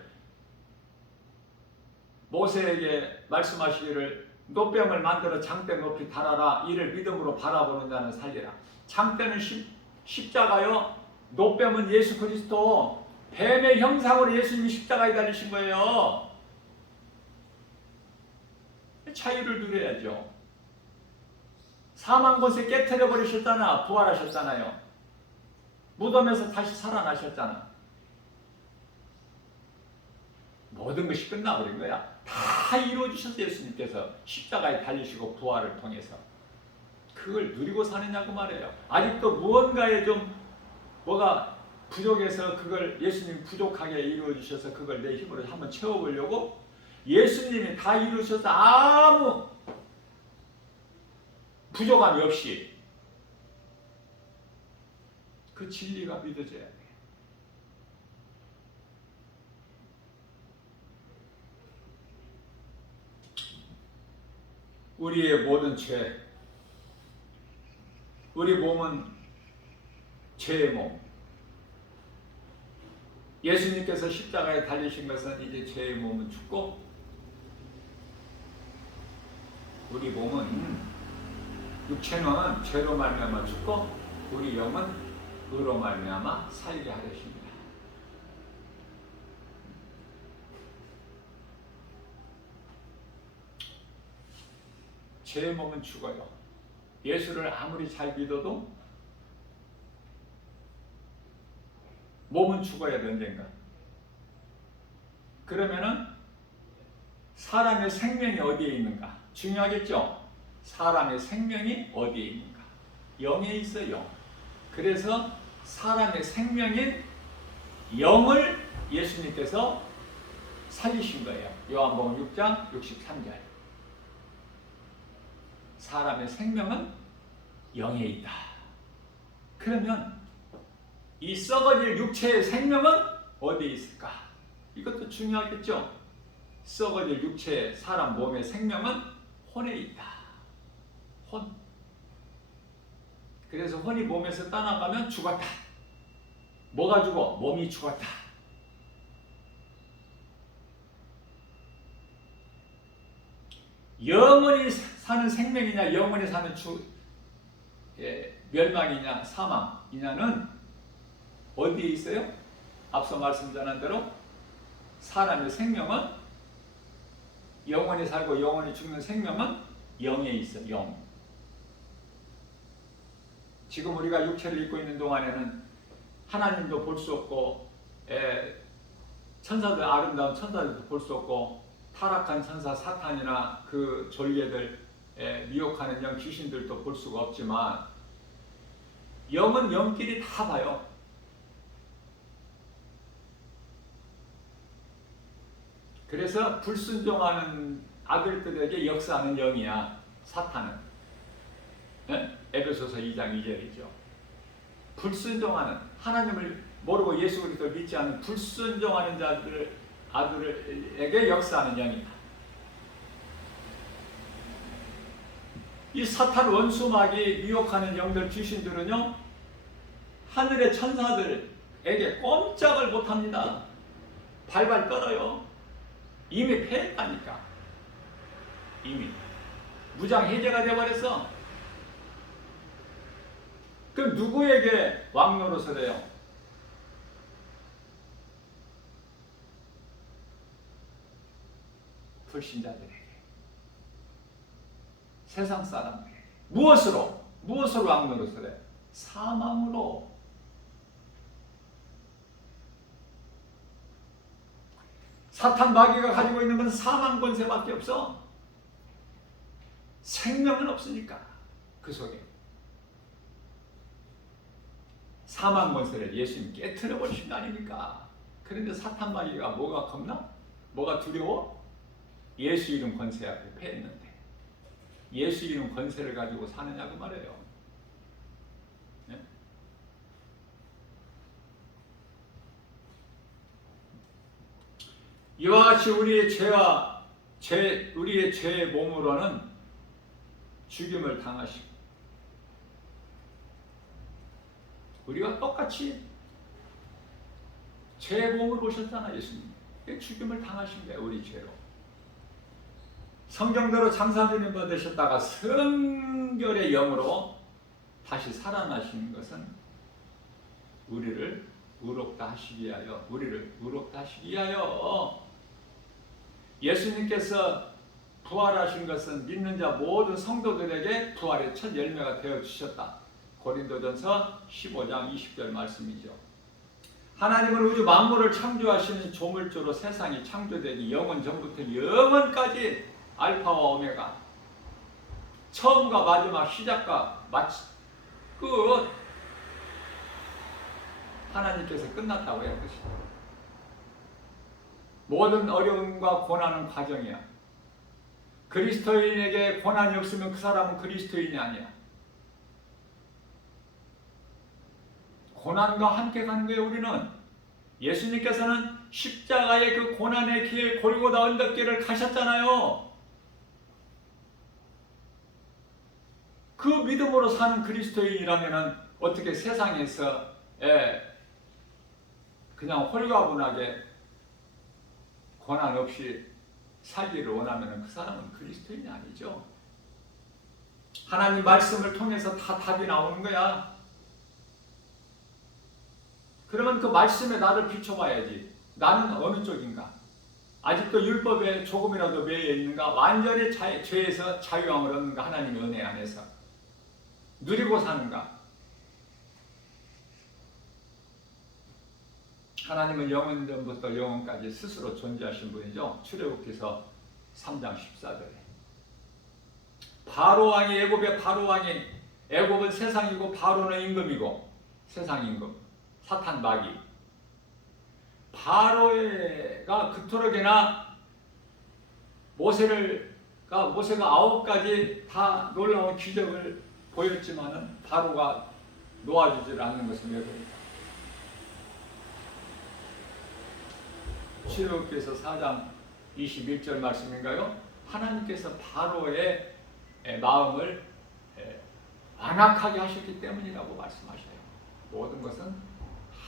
모세에게 말씀하시기를 노뱀을 만들어 장대 높이 달아라. 이를 믿음으로 바라보는 자는 살리라. 장대는 십자가요. 노뱀은 예수 그리스도. 뱀의 형상으로 예수님이 십자가에 달리신 거예요. 자유를 누려야죠. 사망 권세 깨트려 버리셨잖아. 부활하셨잖아요. 무덤에서 다시 살아나셨잖아. 모든 것이 끝나버린 거야. 다 이루어주셨어요. 예수님께서 십자가에 달리시고 부활을 통해서. 그걸 누리고 사느냐고 말이에요. 아직도 무언가에 좀 뭐가 부족해서 그걸 예수님 부족하게 이루어주셔서 그걸 내 힘으로 한번 채워보려고, 예수님이 다 이루셔서 아무 부족함이 없이 그 진리가 믿어져야 돼. 우리의 모든 죄, 우리 몸은 죄의 몸. 예수님께서 십자가에 달리신 것은 이제 죄의 몸은 죽고, 우리 몸은, 육체는 죄로 말미암아 죽고 우리 영은 의로 말미암아 살게 하려십니다. 죄의 몸은 죽어요. 예수를 아무리 잘 믿어도 몸은 죽어야 돼, 언젠가. 그러면은 사람의 생명이 어디에 있는가? 중요하겠죠? 사람의 생명이 어디에 있는가? 영에 있어, 영. 그래서 사람의 생명인 영을 예수님께서 살리신 거예요. 요한복음 6장 63절. 사람의 생명은 영에 있다. 그러면 이 썩어질 육체의 생명은 어디에 있을까? 이것도 중요하겠죠. 썩어질 육체의 사람 몸의 생명은 혼에 있다. 혼. 그래서 혼이 몸에서 떠나가면 죽었다. 뭐가 죽어? 몸이 죽었다. 영원히 사는 생명이냐 영원히 사는 멸망이냐 사망이냐는 어디에 있어요? 앞서 말씀드린 대로 사람의 생명은 영원히 살고 영원히 죽는 생명은 영에 있어. 영. 지금 우리가 육체를 입고 있는 동안에는 하나님도 볼 수 없고 천사들, 아름다운 천사들도 볼 수 없고 타락한 천사 사탄이나 그 졸개들, 미혹하는 영 귀신들도 볼 수가 없지만 영은 영끼리 다 봐요. 그래서 불순종하는 아들들에게 역사하는 영이야, 사탄은. 에베소서 2장 2절이죠. 불순종하는, 하나님을 모르고 예수 그리스도를 믿지 않는 불순종하는 아들에게 역사하는 영이다. 이 사탄 원수마귀 미혹하는 영들 귀신들은요, 하늘의 천사들에게 꼼짝을 못합니다. 발발 떨어요. 이미 패했다니까. 이미 무장 해제가 되어버렸어. 그럼 누구에게 왕노릇을 해요? 불신자들에게, 세상 사람들에게. 무엇으로 왕노릇을 해? 사망으로. 사탄 마귀가 가지고 있는 건 사망 권세밖에 없어. 생명은 없으니까 그 속에. 사망 권세를 예수님 깨트려 버리신 거 아닙니까? 그런데 사탄 마귀가 뭐가 겁나? 뭐가 두려워? 예수 이름 권세 앞에 패했는데 예수 이름 권세를 가지고 사느냐고 말해요. 네? 이와 같이 우리의 죄의 몸으로는 죽임을 당하시고 우리가 똑같이 죄의 몸으로 오셨잖아. 예수님 죽임을 당하신 거예요. 우리 죄로. 성경대로 장사되는 받으셨다가 성결의 영으로 다시 살아나시는 것은 우리를 의롭다 하시기 위하여. 예수님께서 부활하신 것은 믿는 자 모든 성도들에게 부활의 첫 열매가 되어 주셨다. 고린도전서 15장 20절 말씀이죠. 하나님은 우주 만물을 창조하시는 조물주로 세상이 창조되니 영원 전부터 영원까지 알파와 오메가, 처음과 마지막, 시작과 끝. 하나님께서 끝났다고 해야 것이다. 모든 어려움과 고난은 과정이야. 그리스도인에게 고난이 없으면 그 사람은 그리스도인이 아니야. 고난과 함께 가는 거예요. 우리는 예수님께서는 십자가의 그 고난의 길, 골고다 언덕길을 가셨잖아요. 그 믿음으로 사는 그리스도인이라면 어떻게 세상에서 그냥 홀가분하게 고난 없이 살기를 원하면 그 사람은 그리스도인이 아니죠. 하나님 말씀을 통해서 다 답이 나오는 거야. 그러면 그 말씀에 나를 비춰봐야지. 나는 어느 쪽인가? 아직도 율법에 조금이라도 매여 있는가? 완전히 죄에서 자유함을 얻는가? 하나님의 은혜 안에서 누리고 사는가? 하나님은 영원전부터 영원까지 스스로 존재하신 분이죠. 출애굽기서 3장 14절에 바로 왕이 애굽의 바로 왕이 애굽은 세상이고 바로는 임금이고 세상 임금 사탄 마귀 바로가 그토록이나 모세가 9가지 다 놀라운 기적을 보였지만은 바로가 놓아주질 않는 것은 왜 그럴까? 출애굽기에서 4장 21절 말씀인가요? 하나님께서 바로의 마음을 완악하게 하셨기 때문이라고 말씀하셔요. 모든 것은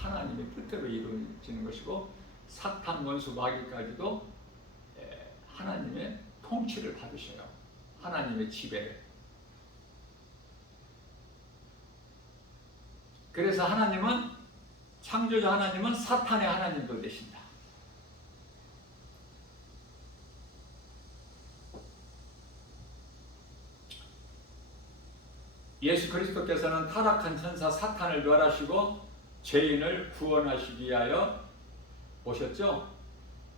하나님의 뜻대로 이루어지는 것이고 사탄 원수 마귀까지도 하나님의 통치를 받으셔요. 하나님의 지배를. 그래서 하나님은 창조자 하나님은 사탄의 하나님도 되신다. 예수 그리스도께서는 타락한 천사 사탄을 멸하시고 죄인을 구원하시기 위하여 오셨죠?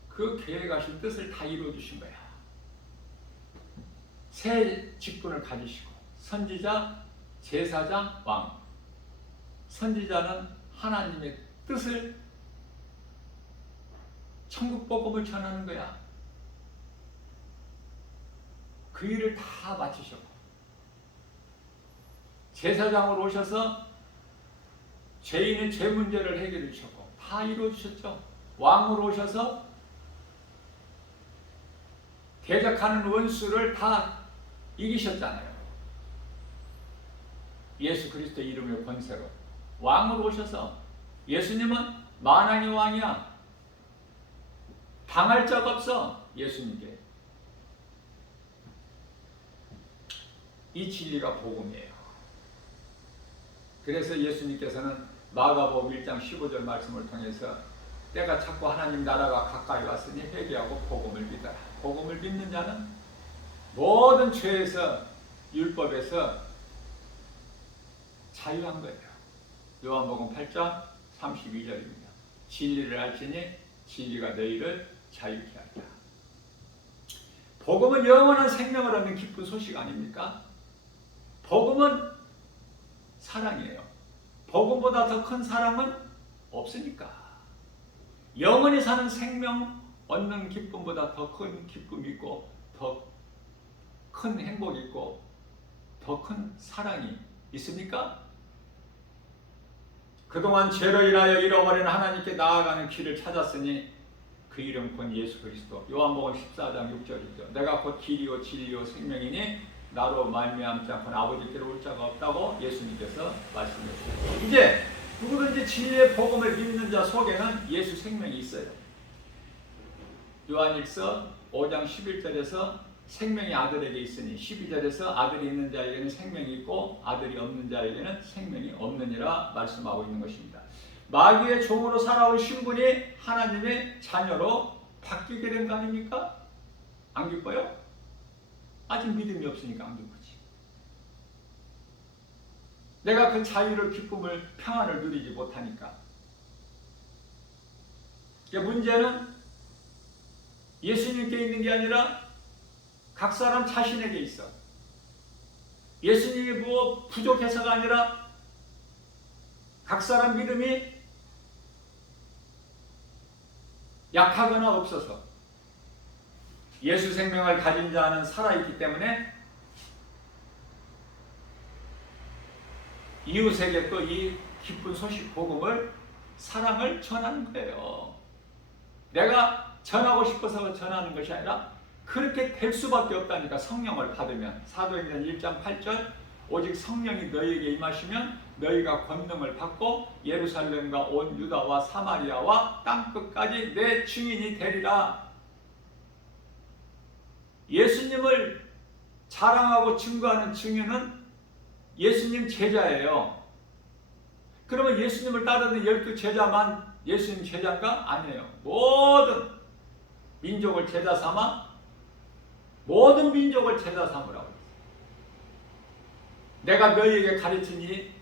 그 계획하신 뜻을 다 이루어주신 거야. 새 직분을 가지시고 선지자, 제사장, 왕. 선지자는 하나님의 뜻을 천국 복음을 전하는 거야. 그 일을 다 마치셨고 제사장으로 오셔서 죄인의 죄 문제를 해결해 주셨고 다 이루어 주셨죠. 왕으로 오셔서 대적하는 원수를 다 이기셨잖아요. 예수 그리스도 이름의 권세로 왕으로 오셔서 예수님은 만왕의 왕이야. 당할 적 없어. 예수님께. 이 진리가 복음이에요. 그래서 예수님께서는 마가복음 1장 15절 말씀을 통해서 때가 찼고 하나님 나라가 가까이 왔으니 회개하고 복음을 믿어라. 복음을 믿는 자는 모든 죄에서 율법에서 자유한 거예요. 요한복음 8장 32절입니다. 진리를 알지니 진리가 너희를 자유케 하리라. 복음은 영원한 생명을 얻는 기쁜 소식 아닙니까? 복음은 사랑이에요. 복음보다 더 큰 사랑은 없으니까. 영원히 사는 생명 얻는 기쁨보다 더 큰 기쁨이 있고 더 큰 행복이 있고 더 큰 사랑이 있습니까? 그동안 죄로 인하여 잃어버린 하나님께 나아가는 길을 찾았으니 그 이름 곧 예수 그리스도. 요한복음 14장 6절이죠. 내가 곧 길이요 진리요 생명이니 나로 말미암지 않고는 아버지께로 올 자가 없다고 예수님께서 말씀하셨습니다. 이제 누구든지 진리의 복음을 믿는 자 속에는 예수 생명이 있어요. 요한일서 5장 11절에서 생명이 아들에게 있으니 12절에서 아들이 있는 자에게는 생명이 있고 아들이 없는 자에게는 생명이 없느니라 말씀하고 있는 것입니다. 마귀의 종으로 살아온 신분이 하나님의 자녀로 바뀌게 된 거 아닙니까? 안 기뻐요? 아직 믿음이 없으니까 안 기쁘지. 내가 그 자유를, 기쁨을, 평안을 누리지 못하니까. 문제는 예수님께 있는 게 아니라 각 사람 자신에게 있어. 예수님이 뭐 부족해서가 아니라 각 사람 믿음이 약하거나 없어서 예수 생명을 가진 자는 살아있기 때문에 이웃에게 또 이 기쁜 소식 복음을 사랑을 전하는 거예요. 내가 전하고 싶어서 전하는 것이 아니라 그렇게 될 수밖에 없다니까. 성령을 받으면 사도행전 1장 8절 오직 성령이 너희에게 임하시면 너희가 권능을 받고 예루살렘과 온 유다와 사마리아와 땅끝까지 내 증인이 되리라. 예수님을 자랑하고 증거하는 증인은 예수님 제자예요. 그러면 예수님을 따르는 12제자만 예수님 제자인가? 아니에요. 모든 민족을 제자 삼아 모든 민족을 제자 삼으라고 했어요. 내가 너희에게 가르치니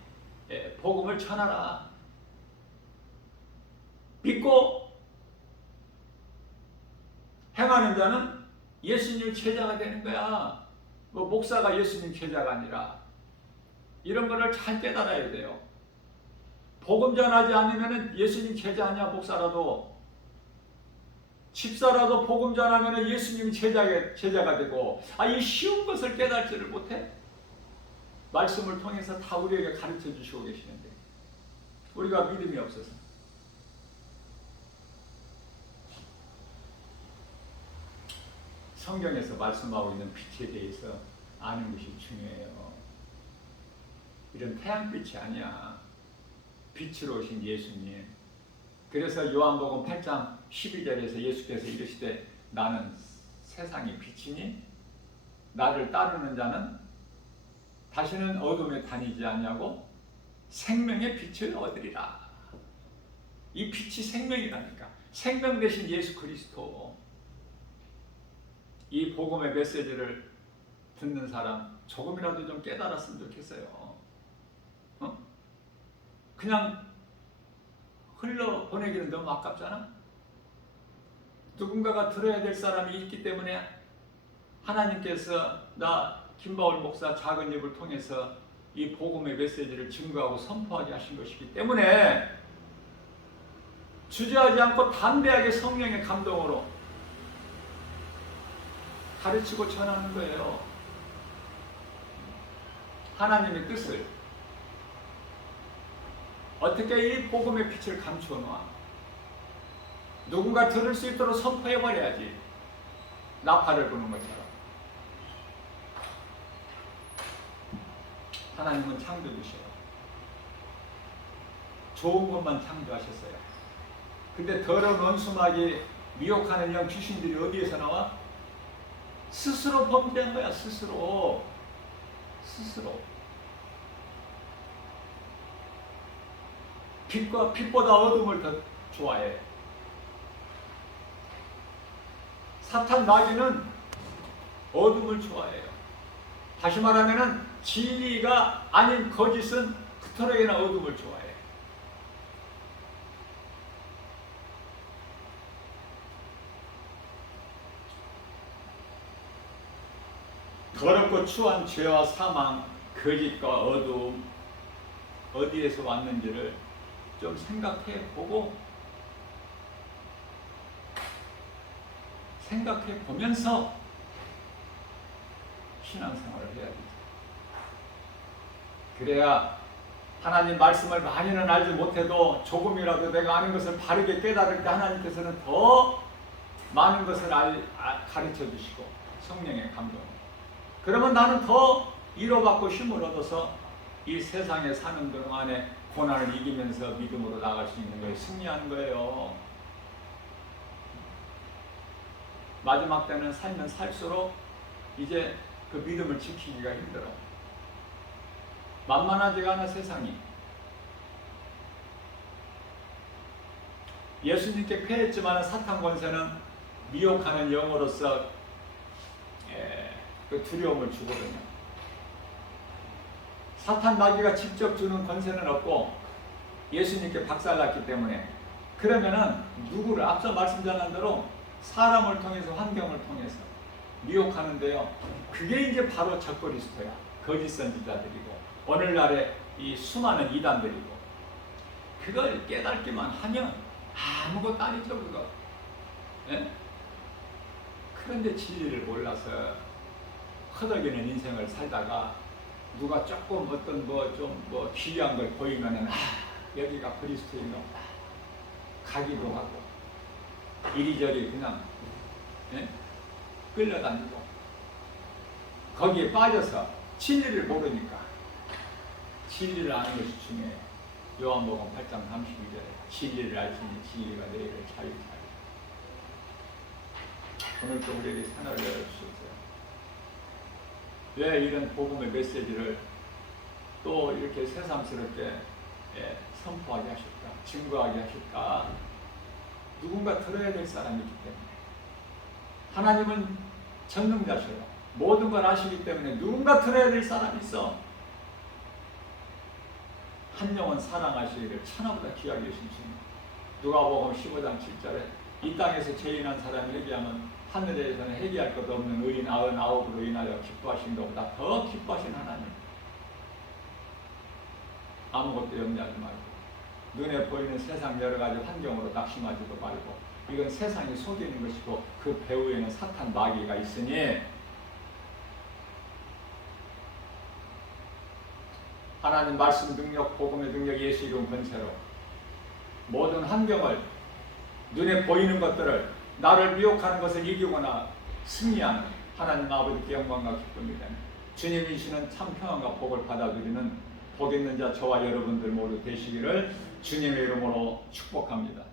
복음을 전하라. 믿고 행하는 자는 예수님 제자가 되는 거야. 뭐 목사가 예수님 제자가 아니라 이런 거를 잘 깨달아야 돼요. 복음 전하지 않으면 예수님 제자 아니야. 목사라도 집사라도 복음 전하면 예수님 제자가 되고, 이 쉬운 것을 깨달지를 못해? 말씀을 통해서 다 우리에게 가르쳐 주시고 계시는데 우리가 믿음이 없어서. 성경에서 말씀하고 있는 빛에 대해서 아는 것이 중요해요. 이런 태양빛이 아니야. 빛으로 오신 예수님. 그래서 요한복음 8장 12절에서 예수께서 이르시되 나는 세상의 빛이니 나를 따르는 자는 다시는 어둠에 다니지 아니하고 생명의 빛을 얻으리라. 이 빛이 생명이라니까. 생명 대신 예수 그리스도. 이 복음의 메시지를 듣는 사람 조금이라도 좀 깨달았으면 좋겠어요. 그냥 흘러보내기는 너무 아깝잖아. 누군가가 들어야 될 사람이 있기 때문에 하나님께서 나 김바울 목사 작은 입을 통해서 이 복음의 메시지를 증거하고 선포하게 하신 것이기 때문에 주저하지 않고 담대하게 성령의 감동으로 가르치고 전하는 거예요. 하나님의 뜻을 어떻게 이 복음의 빛을 감추어 놓아? 누군가 들을 수 있도록 선포해버려야지. 나팔을 부는 것처럼. 하나님은 창조주셔요. 좋은 것만 창조하셨어요. 근데 더러운 원수마귀 미혹하는 영 귀신들이 어디에서 나와? 스스로 범죄한 거야. 스스로. 빛보다 어둠을 더 좋아해. 사탄 마귀는 어둠을 좋아해요. 다시 말하면 진리가 아닌 거짓은 그토록이나 어둠을 좋아해. 더럽고 추한 죄와 사망, 거짓과 어둠 어디에서 왔는지를 좀 생각해 보고 생각해 보면서 신앙생활을 해야 되죠. 그래야 하나님 말씀을 많이는 알지 못해도 조금이라도 내가 아는 것을 바르게 깨달을 때 하나님께서는 더 많은 것을 가르쳐 주시고 성령의 감동. 그러면 나는 더 위로받고 힘을 얻어서 이 세상에 사는 동안에 고난을 이기면서 믿음으로 나갈 수 있는 거예요. 승리하는 거예요. 마지막 때는 살면 살수록 이제 그 믿음을 지키기가 힘들어. 만만하지가 않아 세상이. 예수님께 패했지만 사탄 권세는 미혹하는 영으로서 그 두려움을 주거든요. 사탄 마귀가 직접 주는 권세는 없고 예수님께 박살났기 때문에. 그러면은 누구를 앞서 말씀 전한 대로 사람을 통해서 환경을 통해서 미혹하는데요. 그게 이제 바로 적그리스도야. 거짓 선지자들이고 오늘날의 이 수많은 이단들이고. 그걸 깨닫기만 하면 아무것도 아니죠 그거. 예? 그런데 진리를 몰라서 허덕이는 인생을 살다가 누가 조금 어떤 좀 귀한 걸 보이면은 여기가 그리스도인가 가기도 하고 이리저리 그냥 끌려다니고 거기에 빠져서 진리를 모르니까. 진리를 아는 것이 중요해요. 요한복음 8장 32절에 진리를 알지니 진리가 너희를 자유케 하리라. 오늘 또 우리에게 하나를 열어주셨어요. 왜 이런 복음의 메시지를 또 이렇게 새삼스럽게 선포하게 하실까? 증거하게 하실까? 누군가 들어야 될 사람이 있기 때문에. 하나님은 전능자셔요. 모든 걸 아시기 때문에 누군가 들어야 될 사람이 있어. 한 영혼 사랑하시기를 천하보다 귀하게 여신 주님. 누가복음 15장 7절에 이 땅에서 죄인한 사람이 회개하면 하늘에서는 회개할 것도 없는 의인 99으로 인하여 기뻐하신 것보다 더 기뻐하신 하나님. 아무것도 염려하지 말고 눈에 보이는 세상 여러 가지 환경으로 낙심하지도 말고, 이건 세상이 속이는 것이고 그 배후에는 사탄 마귀가 있으니 하나님 말씀 능력, 복음의 능력, 예수 이름 권세로 모든 환경을, 눈에 보이는 것들을, 나를 미혹하는 것을 이기거나 승리하는 하나님 아버지께 영광과 기쁨이 되는 주님이 주시는 참 평안과 복을 받아들이는 복 있는 자 저와 여러분들 모두 되시기를 주님의 이름으로 축복합니다.